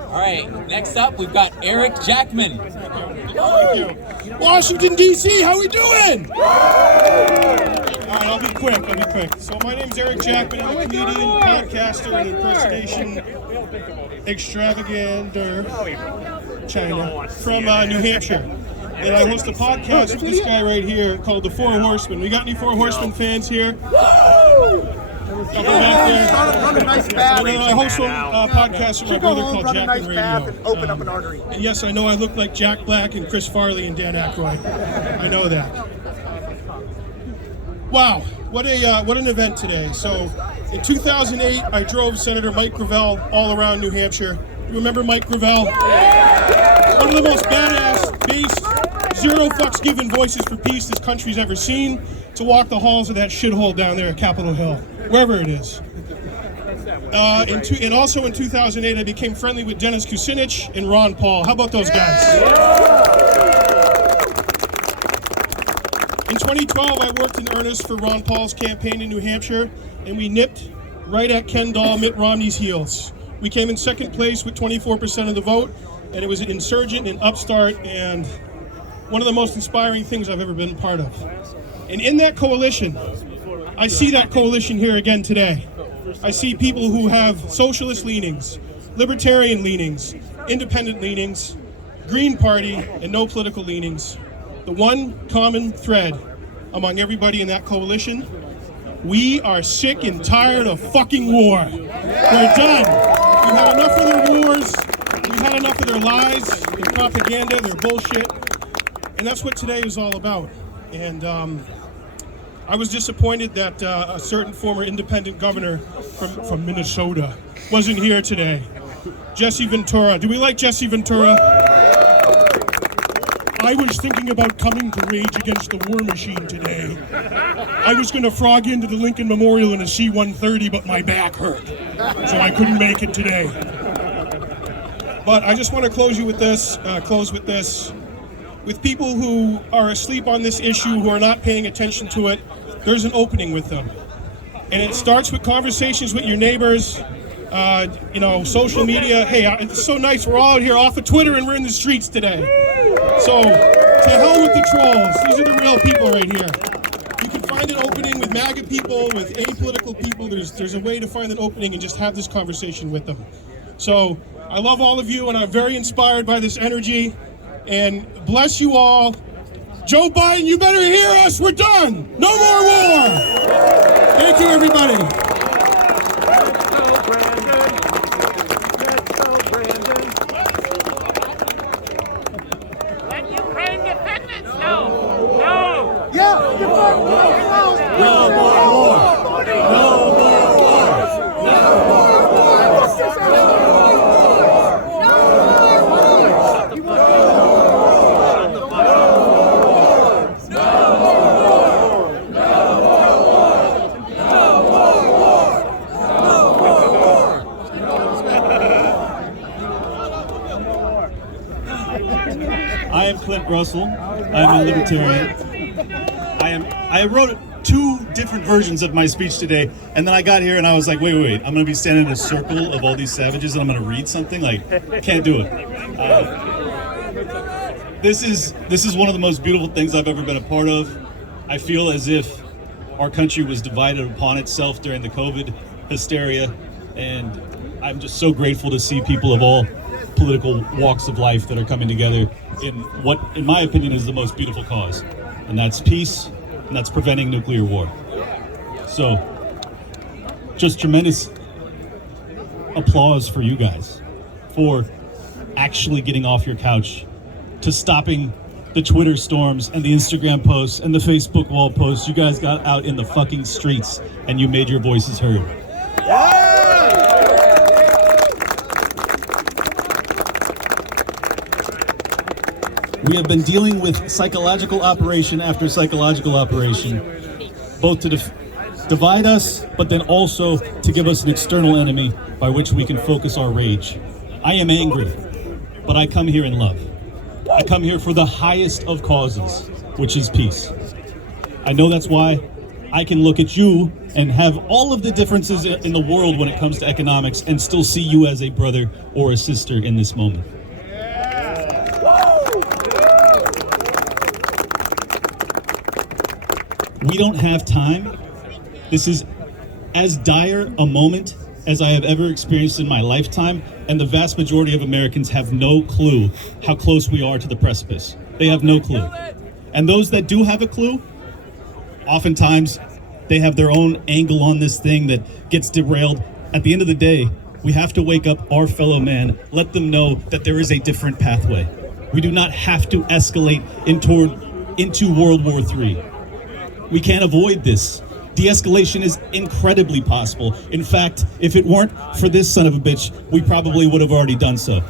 All right, next up we've got Eric Jackman. Washington, D.C., how we doing? All right, I'll be quick. So my name's Eric Jackman. I'm a comedian, podcaster, and impersonation extravaganza China from New Hampshire. And I host a podcast with this guy right here called The Four Horsemen. We got any Four Horsemen fans here? I host a podcast with my brother called Jackman Radio. Open up an artery. And yes, I know I look like Jack Black and Chris Farley and Dan Aykroyd. I know that. Wow, what an event today. So, in 2008, I drove Senator Mike Gravel all around New Hampshire. You remember Mike Gravel? One of the most badass, based, zero fucks given voices for peace this country's ever seen, to walk the halls of that shithole down there at Capitol Hill, wherever it is. And also in 2008, I became friendly with Dennis Kucinich and Ron Paul. How about those guys? In 2012, I worked in earnest for Ron Paul's campaign in New Hampshire, and we nipped right at Ken Dahl, Mitt Romney's heels. We came in second place with 24% of the vote, and it was an insurgent and upstart, and one of the most inspiring things I've ever been a part of. And in that coalition, I see that coalition here again today. I see people who have socialist leanings, libertarian leanings, independent leanings, Green Party, and no political leanings. The one common thread among everybody in that coalition: we are sick and tired of fucking war. We're done. We've had enough of their wars. We've had enough of their lies, their propaganda, their bullshit. And that's what today is all about. And I was disappointed that a certain former independent governor from Minnesota wasn't here today. Jesse Ventura. Do we like Jesse Ventura? I was thinking about coming to rage against the war machine today. I was going to frog into the Lincoln Memorial in a C-130, but my back hurt, so I couldn't make it today. But I just want to close with this. With people who are asleep on this issue, who are not paying attention to it, there's an opening with them. And it starts with conversations with your neighbors, social media. Hey, it's so nice we're all out here off of Twitter and we're in the streets today. So, to hell with the trolls. These are the real people right here. You can find an opening with MAGA people, with apolitical people. There's a way to find an opening and just have this conversation with them. So, I love all of you, and I'm very inspired by this energy. And bless you all. Joe Biden, you better hear us. We're done. No more war. Thank you, everybody. I am Clint Russell. I'm a libertarian. I wrote two different versions of my speech today, and then I got here and I was like, wait, I'm gonna be standing in a circle of all these savages and I'm gonna read something? Like, can't do it. This is one of the most beautiful things I've ever been a part of. I feel as if our country was divided upon itself during the COVID hysteria, and I'm just so grateful to see people of all political walks of life that are coming together in what, in my opinion, is the most beautiful cause, and that's peace, and that's preventing nuclear war. So, just tremendous applause for you guys for actually getting off your couch, to stopping the Twitter storms and the Instagram posts and the Facebook wall posts. You guys got out in the fucking streets and you made your voices heard. We have been dealing with psychological operation after psychological operation, both to divide us, but then also to give us an external enemy by which we can focus our rage. I am angry, but I come here in love. I come here for the highest of causes, which is peace. I know that's why I can look at you and have all of the differences in the world when it comes to economics and still see you as a brother or a sister in this moment. We don't have time. This is as dire a moment as I have ever experienced in my lifetime, and the vast majority of Americans have no clue how close we are to the precipice. They have no clue. And those that do have a clue, oftentimes they have their own angle on this thing that gets derailed. At the end of the day, we have to wake up our fellow man, let them know that there is a different pathway. We do not have to escalate into World War III. We can't avoid this. De-escalation is incredibly possible. In fact, if it weren't for this son of a bitch, we probably would have already done so.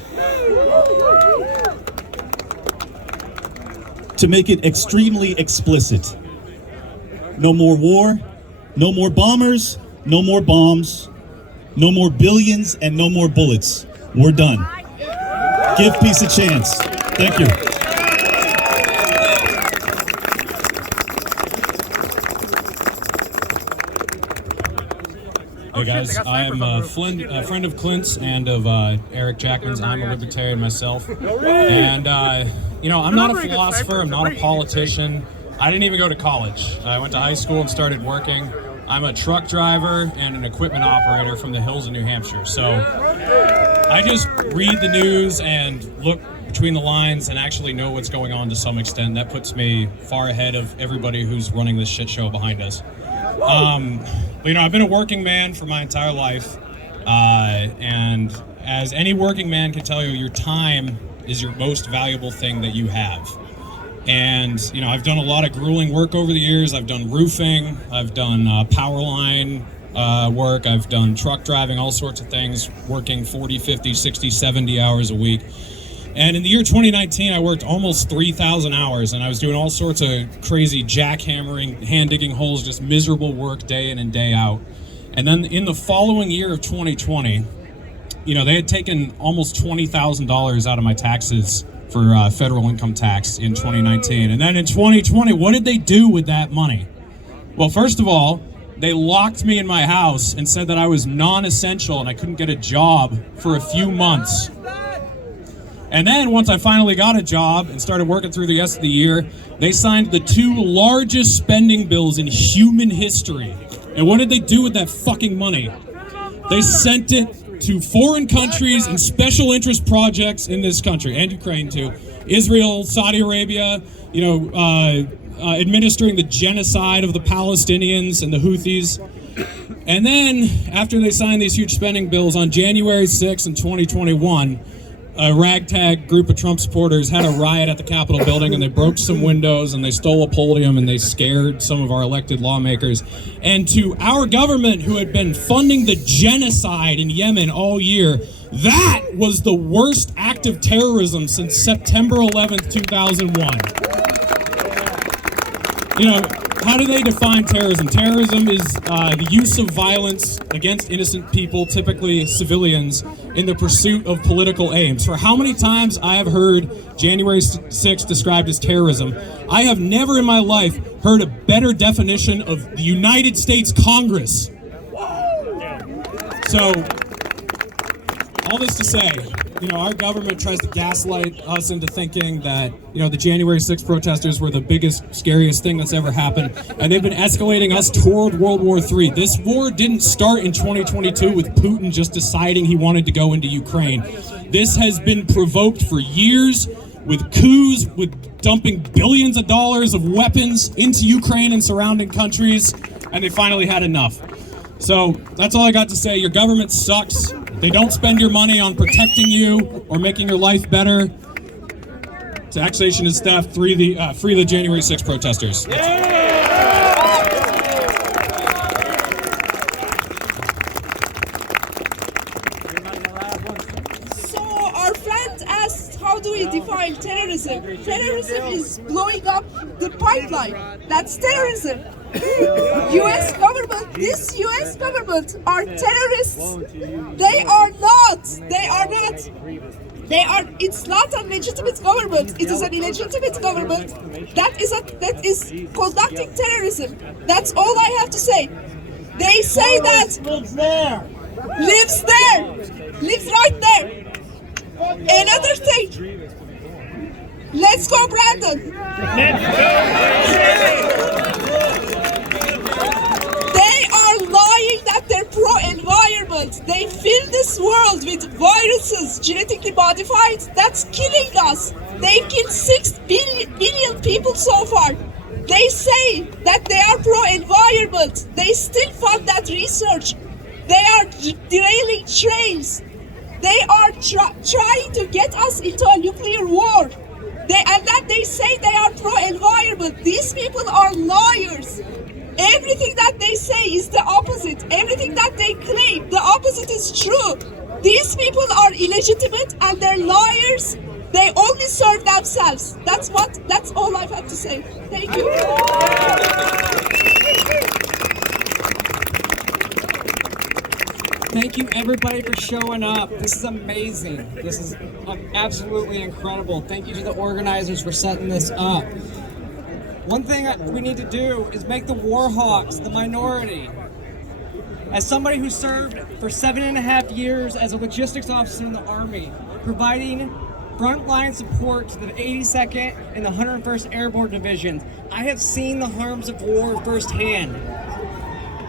To make it extremely explicit, no more war, no more bombers, no more bombs, no more billions, and no more bullets. We're done. Give peace a chance. Thank you. guys. I'm a friend of Clint's and of Eric Jackman's. I'm a libertarian myself. And, I'm not a philosopher. I'm not a politician. I didn't even go to college. I went to high school and started working. I'm a truck driver and an equipment operator from the hills of New Hampshire. So I just read the news and look between the lines and actually know what's going on to some extent. That puts me far ahead of everybody who's running this shit show behind us. But, I've been a working man for my entire life. And as any working man can tell you, your time is your most valuable thing that you have. And, I've done a lot of grueling work over the years. I've done roofing, I've done power line work, I've done truck driving, all sorts of things, working 40, 50, 60, 70 hours a week. And in the year 2019, I worked almost 3,000 hours, and I was doing all sorts of crazy jackhammering, hand-digging holes, just miserable work day in and day out. And then in the following year of 2020, they had taken almost $20,000 out of my taxes for federal income tax in 2019. And then in 2020, what did they do with that money? Well, first of all, they locked me in my house and said that I was non-essential and I couldn't get a job for a few months. And then once I finally got a job and started working through the rest of the year, they signed the 2 largest spending bills in human history. And what did they do with that fucking money? They sent it to foreign countries and special interest projects in this country, and Ukraine too. Israel, Saudi Arabia, administering the genocide of the Palestinians and the Houthis. And then, after they signed these huge spending bills on January 6th in 2021, a ragtag group of Trump supporters had a riot at the Capitol building, and they broke some windows and they stole a podium and they scared some of our elected lawmakers. And to our government, who had been funding the genocide in Yemen all year, that was the worst act of terrorism since September 11th, 2001. How do they define terrorism? Terrorism is the use of violence against innocent people, typically civilians, in the pursuit of political aims. For how many times I have heard January 6th described as terrorism, I have never in my life heard a better definition of the United States Congress. So, all this to say, our government tries to gaslight us into thinking that, the January 6th protesters were the biggest, scariest thing that's ever happened. And they've been escalating us toward World War III. This war didn't start in 2022 with Putin just deciding he wanted to go into Ukraine. This has been provoked for years with coups, with dumping billions of dollars of weapons into Ukraine and surrounding countries. And they finally had enough. So that's all I got to say. Your government sucks. They don't spend your money on protecting you or making your life better. Taxation is theft. Free the January 6th protesters. So our friend asked, how do we define terrorism? Terrorism is blowing up the pipeline. That's terrorism. U.S. government, this U.S. government are terrorists. They are not. It's not a legitimate government. It is an illegitimate government that is conducting terrorism. That's all I have to say. They say that lives right there. Another thing. Let's go, Brandon. They are lying that they're pro-environment. They fill this world with viruses, genetically modified. That's killing us. They killed 6 billion people so far. They say that they are pro-environment. They still fund that research. They are derailing trains. They are trying to get us into a nuclear war. And that they say they are pro-environment. These people are liars. Everything that they say is the opposite. Everything that they claim, the opposite is true. These people are illegitimate and they're liars. They only serve themselves. That's all I've had to say. Thank you. Thank you everybody for showing up. This is amazing. This is absolutely incredible. Thank you to the organizers for setting this up. One thing we need to do is make the war hawks the minority. As somebody who served for 7.5 years as a logistics officer in the Army, providing frontline support to the 82nd and the 101st Airborne Divisions, I have seen the harms of war firsthand.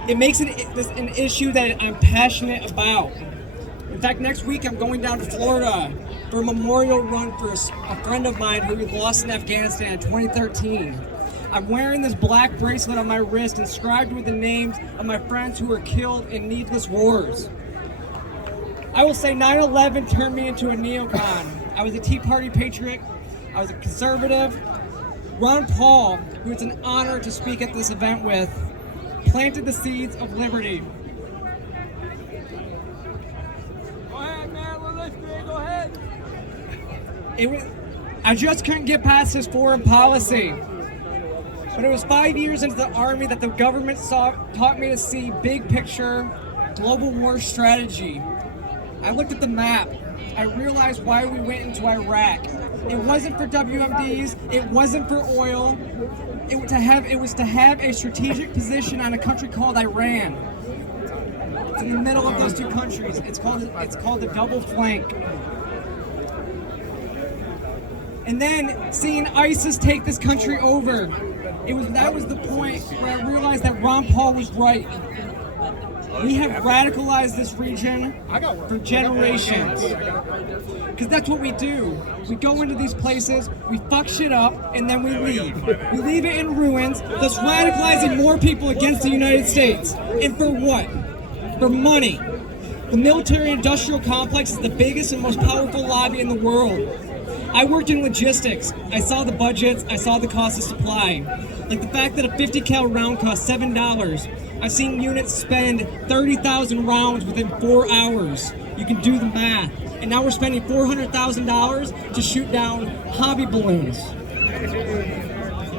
It makes it an issue that I'm passionate about. In fact, next week I'm going down to Florida for a memorial run for a friend of mine who we lost in Afghanistan in 2013. I'm wearing this black bracelet on my wrist inscribed with the names of my friends who were killed in needless wars. I will say 9/11 turned me into a neocon. I was a Tea Party patriot. I was a conservative. Ron Paul, who it's an honor to speak at this event with, planted the seeds of liberty. Go ahead, man. We're listening. Go ahead. I just couldn't get past his foreign policy. But it was 5 years into the Army that the government taught me to see big picture, global war strategy. I looked at the map. I realized why we went into Iraq. It wasn't for WMDs. It wasn't for oil. It was to have a strategic position on a country called Iran. It's in the middle of those two countries. It's called the double flank. And then seeing ISIS take this country over, that was the point where I realized that Ron Paul was right. We have radicalized this region for generations. Because that's what we do. We go into these places, we fuck shit up, and then we leave. We leave it in ruins, thus radicalizing more people against the United States. And for what? For money. The military-industrial complex is the biggest and most powerful lobby in the world. I worked in logistics. I saw the budgets, I saw the cost of supply. Like the fact that a 50 cal round costs $7. I've seen units spend 30,000 rounds within 4 hours. You can do the math. And now we're spending $400,000 to shoot down hobby balloons.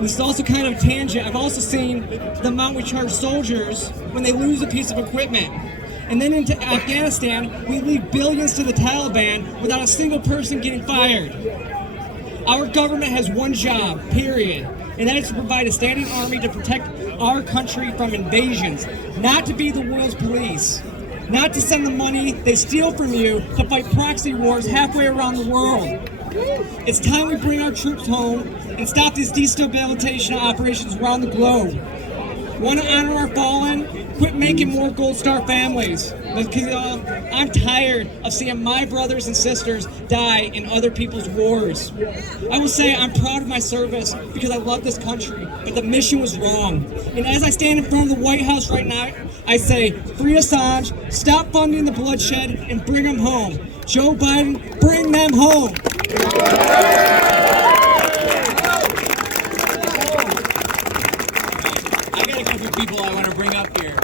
This is also kind of a tangent. I've also seen the amount we charge soldiers when they lose a piece of equipment. And then into Afghanistan, we leave billions to the Taliban without a single person getting fired. Our government has one job, period, and that is to provide a standing army to protect our country from invasions, not to be the world's police, not to send the money they steal from you to fight proxy wars halfway around the world. It's time we bring our troops home and stop these destabilization operations around the globe. Want to honor our fallen? Quit making more Gold Star families. Because I'm tired of seeing my brothers and sisters die in other people's wars. I will say I'm proud of my service because I love this country, but the mission was wrong. And as I stand in front of the White House right now, I say, free Assange, stop funding the bloodshed, and bring them home. Joe Biden, bring them home. I got a couple people I want to bring up here.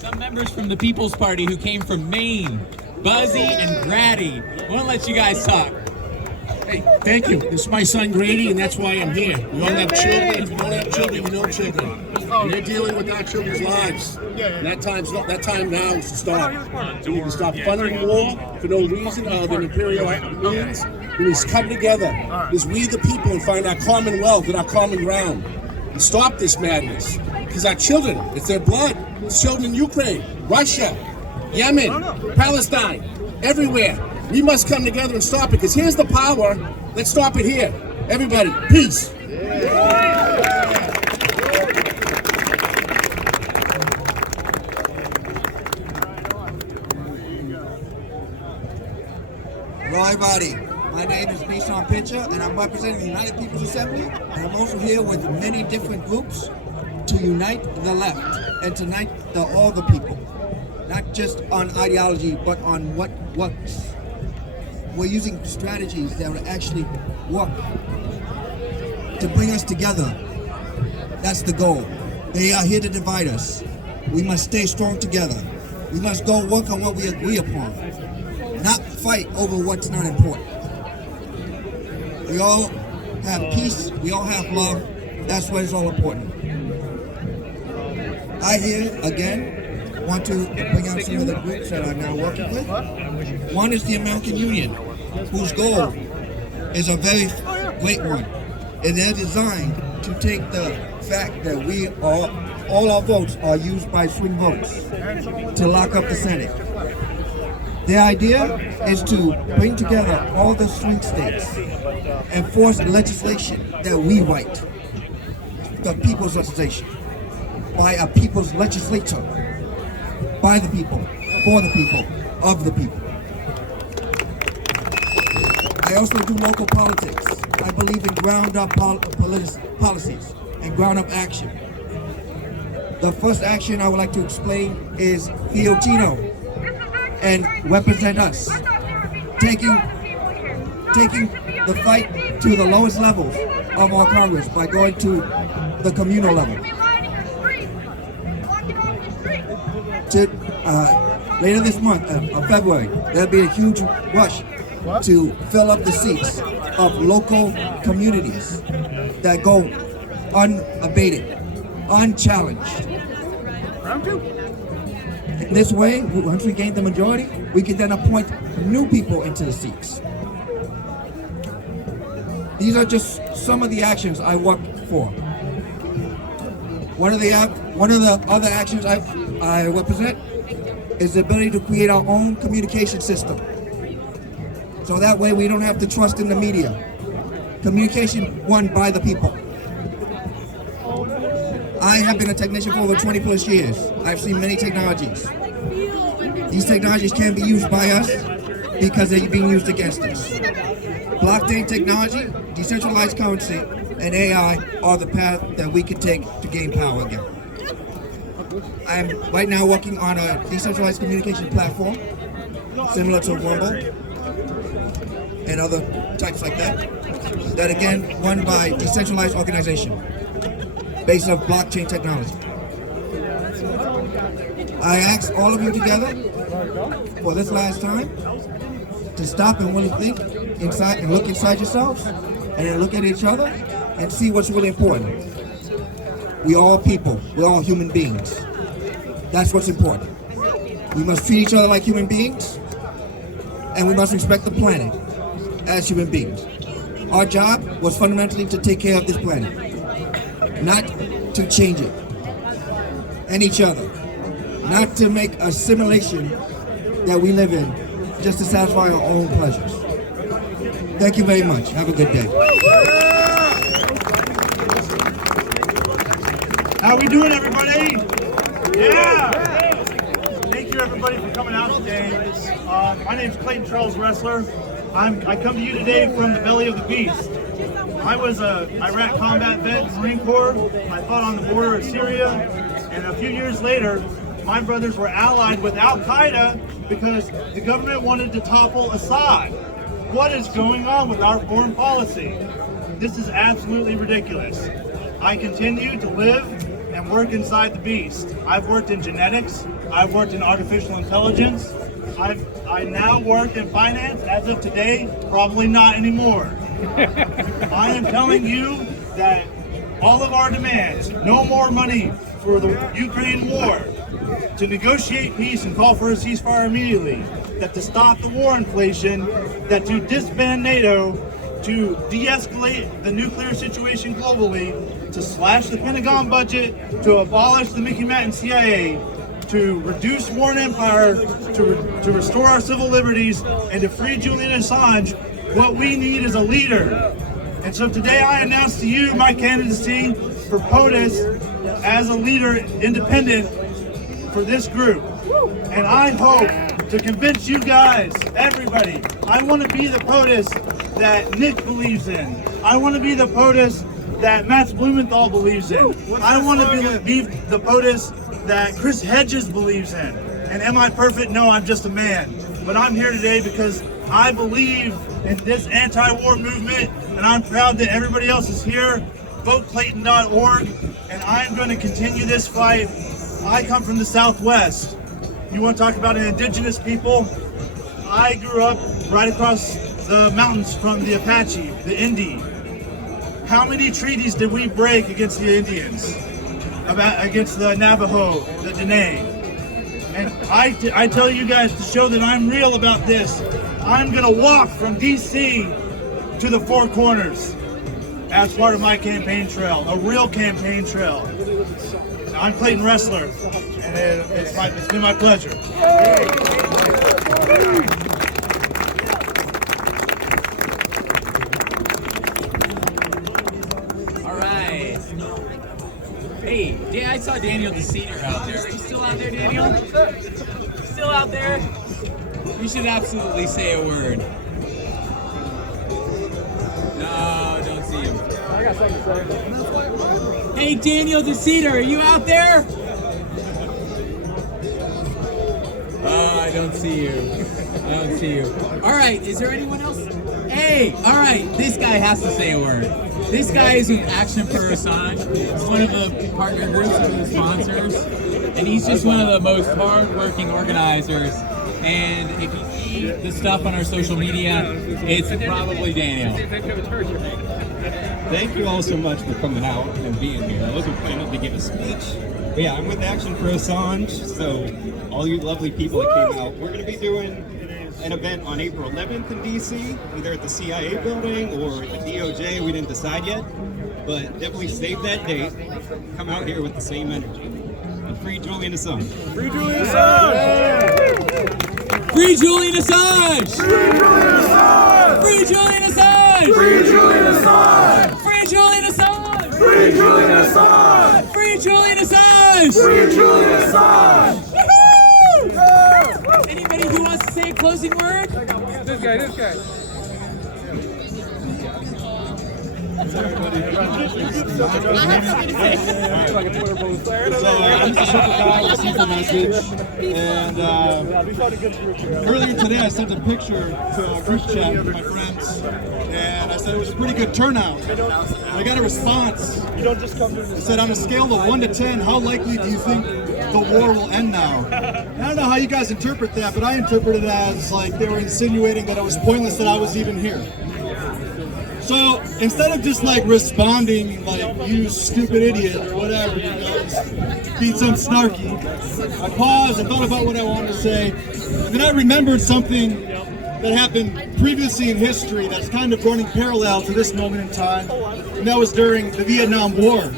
Some members from the People's Party who came from Maine, Buzzy and Grady. I want to let you guys talk. Hey, thank you. This is my son Grady, and that's why I'm here. We all have children. If you don't have children, you know children. And they're dealing with our children's lives. And that time now is to stop. We need to stop funding war for no reason other than imperial means. We need to come together as we the people and find our commonwealth and our common ground. And stop this madness. Because our children, it's their blood. It's children in Ukraine, Russia, Yemen, Palestine, everywhere. We must come together and stop it, because here's the power. Let's stop it here. Everybody, peace. Hello, everybody. My name is Nissan Pitcher, and I'm representing the United People's Assembly. And I'm also here with many different groups to unite the left and to unite all the people. Not just on ideology, but on what works. We're using strategies that will actually work to bring us together. That's the goal. They are here to divide us. We must stay strong together. We must go work on what we agree upon, not fight over what's not important. We all have peace. We all have love. That's what is all important. I here, again, want to bring out some of the groups that I'm now working with. One is the American Union, whose goal is a very great one. And they're designed to take the fact that all our votes are used by swing votes to lock up the Senate. The idea is to bring together all the swing states and force legislation that we write, the people's legislation, by a people's legislature, by the people, for the people, of the people. I also do local politics. I believe in ground-up policies and ground-up action. The first action I would like to explain is Fiorentino and Represent Us, taking the fight to the lowest levels of our Congress by going to the communal level. Later this month, of February, there'll be a huge rush to fill up the seats of local communities that go unabated, unchallenged. In this way, once we gain the majority, we can then appoint new people into the seats. These are just some of the actions I work for. One of the other actions I represent is the ability to create our own communication system. So that way we don't have to trust in the media. Communication won by the people. I have been a technician for over 20 plus years. I've seen many technologies. These technologies can be used by us because they're being used against us. Blockchain technology, decentralized currency, and AI are the path that we can take to gain power again. I'm right now working on a decentralized communication platform similar to Rumble and other types like that again run by decentralized organization based on blockchain technology. I ask all of you together for this last time to stop and really think inside and look inside yourselves and then look at each other and see what's really important. We all people, we're all human beings. That's what's important. We must treat each other like human beings and we must respect the planet as human beings. Our job was fundamentally to take care of this planet, not to change it and each other, not to make a simulation that we live in just to satisfy our own pleasures. Thank you very much. Have a good day. How we doing, everybody? Yeah! Thank you, everybody, for coming out today. My name's Clayton Charles Wrestler. I come to you today from the belly of the beast. I was a Iraq combat vet in the Marine Corps. I fought on the border of Syria, and a few years later, my brothers were allied with Al-Qaeda because the government wanted to topple Assad. What is going on with our foreign policy? This is absolutely ridiculous. I continue to live and work inside the beast. I've worked in genetics. I've worked in artificial intelligence. I now work in finance. As of today, probably not anymore. I am telling you that all of our demands, no more money for the Ukraine war, to negotiate peace and call for a ceasefire immediately, that to stop the war inflation, that to disband NATO, to de-escalate the nuclear situation globally, to slash the Pentagon budget, to abolish the Mickey Manton CIA, to reduce Warren Empire, to restore our civil liberties, and to free Julian Assange. What we need is a leader. And so today I announce to you my candidacy for POTUS as a leader independent for this group. And I hope to convince you guys, everybody, I want to be the POTUS that Nick believes in. I want to be the POTUS that Matt Blumenthal believes in. I want to be the POTUS that Chris Hedges believes in. And am I perfect? No, I'm just a man. But I'm here today because I believe in this anti-war movement, and I'm proud that everybody else is here. VoteClayton.org, and I'm going to continue this fight. I come from the Southwest. You want to talk about an indigenous people? I grew up right across the mountains from the Apache, the Indy. How many treaties did we break against the Indians? Against the Navajo, the Dene? And I tell you guys to show that I'm real about this, I'm gonna walk from DC to the Four Corners. as part of my campaign trail, a real campaign trail. I'm Clayton Wrestler, and it's been my pleasure. All right. Hey, I saw Daniel DeCedar out there. Are you still out there, Daniel? Still out there? You should absolutely say a word. No, don't see him. I got something to say. Hey, Daniel DeCedar, are you out there? I don't see you. I don't see you. All right, is there anyone else? Hey, all right, this guy has to say a word. This guy is with Action for Assange. He's one of the partner groups, one of the sponsors, and he's just one of the most hard-working organizers. And if you see the stuff on our social media, it's probably Daniel. Thank you all so much for coming out and being here. I wasn't planning to give a speech, but yeah, I'm with Action for Assange, so all you lovely people that came out, we're going to be doing an event on April 11th in DC, either at the CIA building or at the DOJ. We didn't decide yet, but definitely save that date. Come out here with the same energy. And free Julian Assange. Free Julian Assange! Free Julian Assange! Free Julian Assange! Free Julian Free Julian Assange! Assange! Free Julian Assange! Free Julian Assange! Free Julian Assange! Free Julian Assange! Woohoo! Anybody who wants to say a closing word? This guy. So I'm just a super guy with a simple message, and earlier today I sent a picture to a group chat with my friends, and I said it was a pretty good turnout. I got a response. It said, on a scale of 1 to 10, how likely do you think the war will end now? And I don't know how you guys interpret that, but I interpret it as like they were insinuating that it was pointless that I was even here. So instead of just like responding like, you stupid idiot or whatever, you guys, being some snarky, I paused, I thought about what I wanted to say, and then I remembered something that happened previously in history that's kind of running parallel to this moment in time, and that was during the Vietnam War.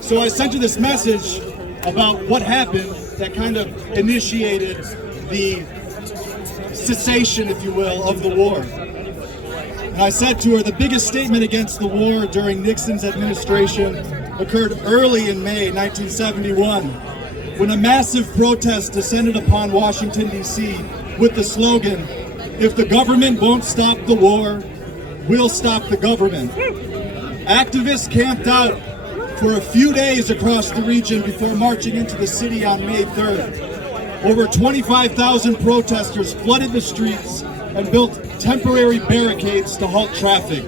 So I sent you this message about what happened that kind of initiated the cessation, if you will, of the war. And I said to her, the biggest statement against the war during Nixon's administration occurred early in May 1971, when a massive protest descended upon Washington, D.C. with the slogan, "If the government won't stop the war, we'll stop the government." Activists camped out for a few days across the region before marching into the city on May 3rd. Over 25,000 protesters flooded the streets and built temporary barricades to halt traffic.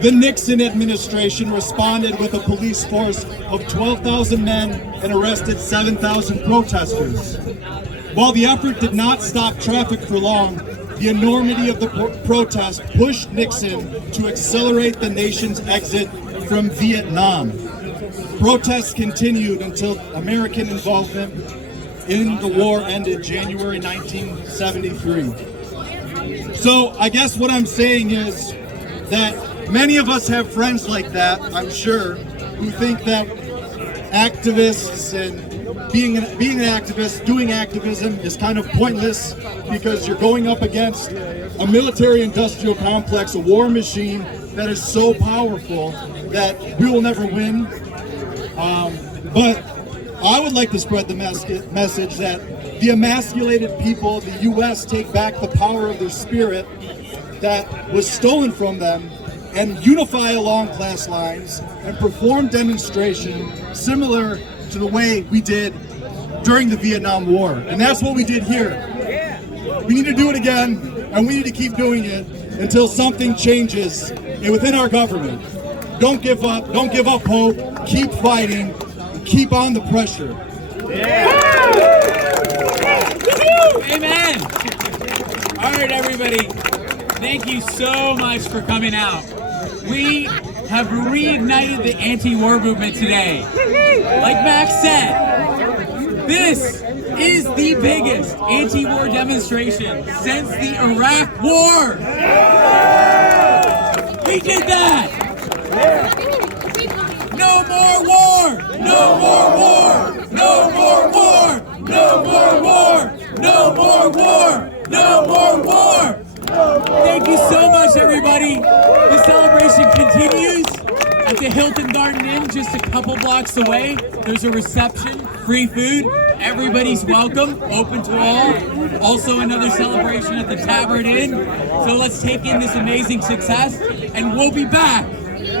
The Nixon administration responded with a police force of 12,000 men and arrested 7,000 protesters. While the effort did not stop traffic for long, the enormity of the protest pushed Nixon to accelerate the nation's exit from Vietnam. Protests continued until American involvement in the war ended January 1973. So I guess what I'm saying is that many of us have friends like that, I'm sure, who think that activists and being an activist, doing activism is kind of pointless because you're going up against a military-industrial complex, a war machine that is so powerful that we will never win. But I would like to spread the message that the emasculated people of the U.S. take back the power of their spirit that was stolen from them and unify along class lines and perform demonstration similar to the way we did during the Vietnam War. And that's what we did here. We need to do it again, and we need to keep doing it until something changes within our government. Don't give up hope, keep fighting, keep on the pressure. Amen. All right, everybody. Thank you so much for coming out. We have reignited the anti-war movement today. Like Max said, this is the biggest anti-war demonstration since the Iraq War. We did that. No more war! No more war! No more war! No more war! No more war! No more war! Thank you so much, everybody. The celebration continues at the Hilton Garden Inn, just a couple blocks away. There's a reception, free food. Everybody's welcome, open to all. Also another celebration at the Tavern Inn. So let's take in this amazing success, and we'll be back. It's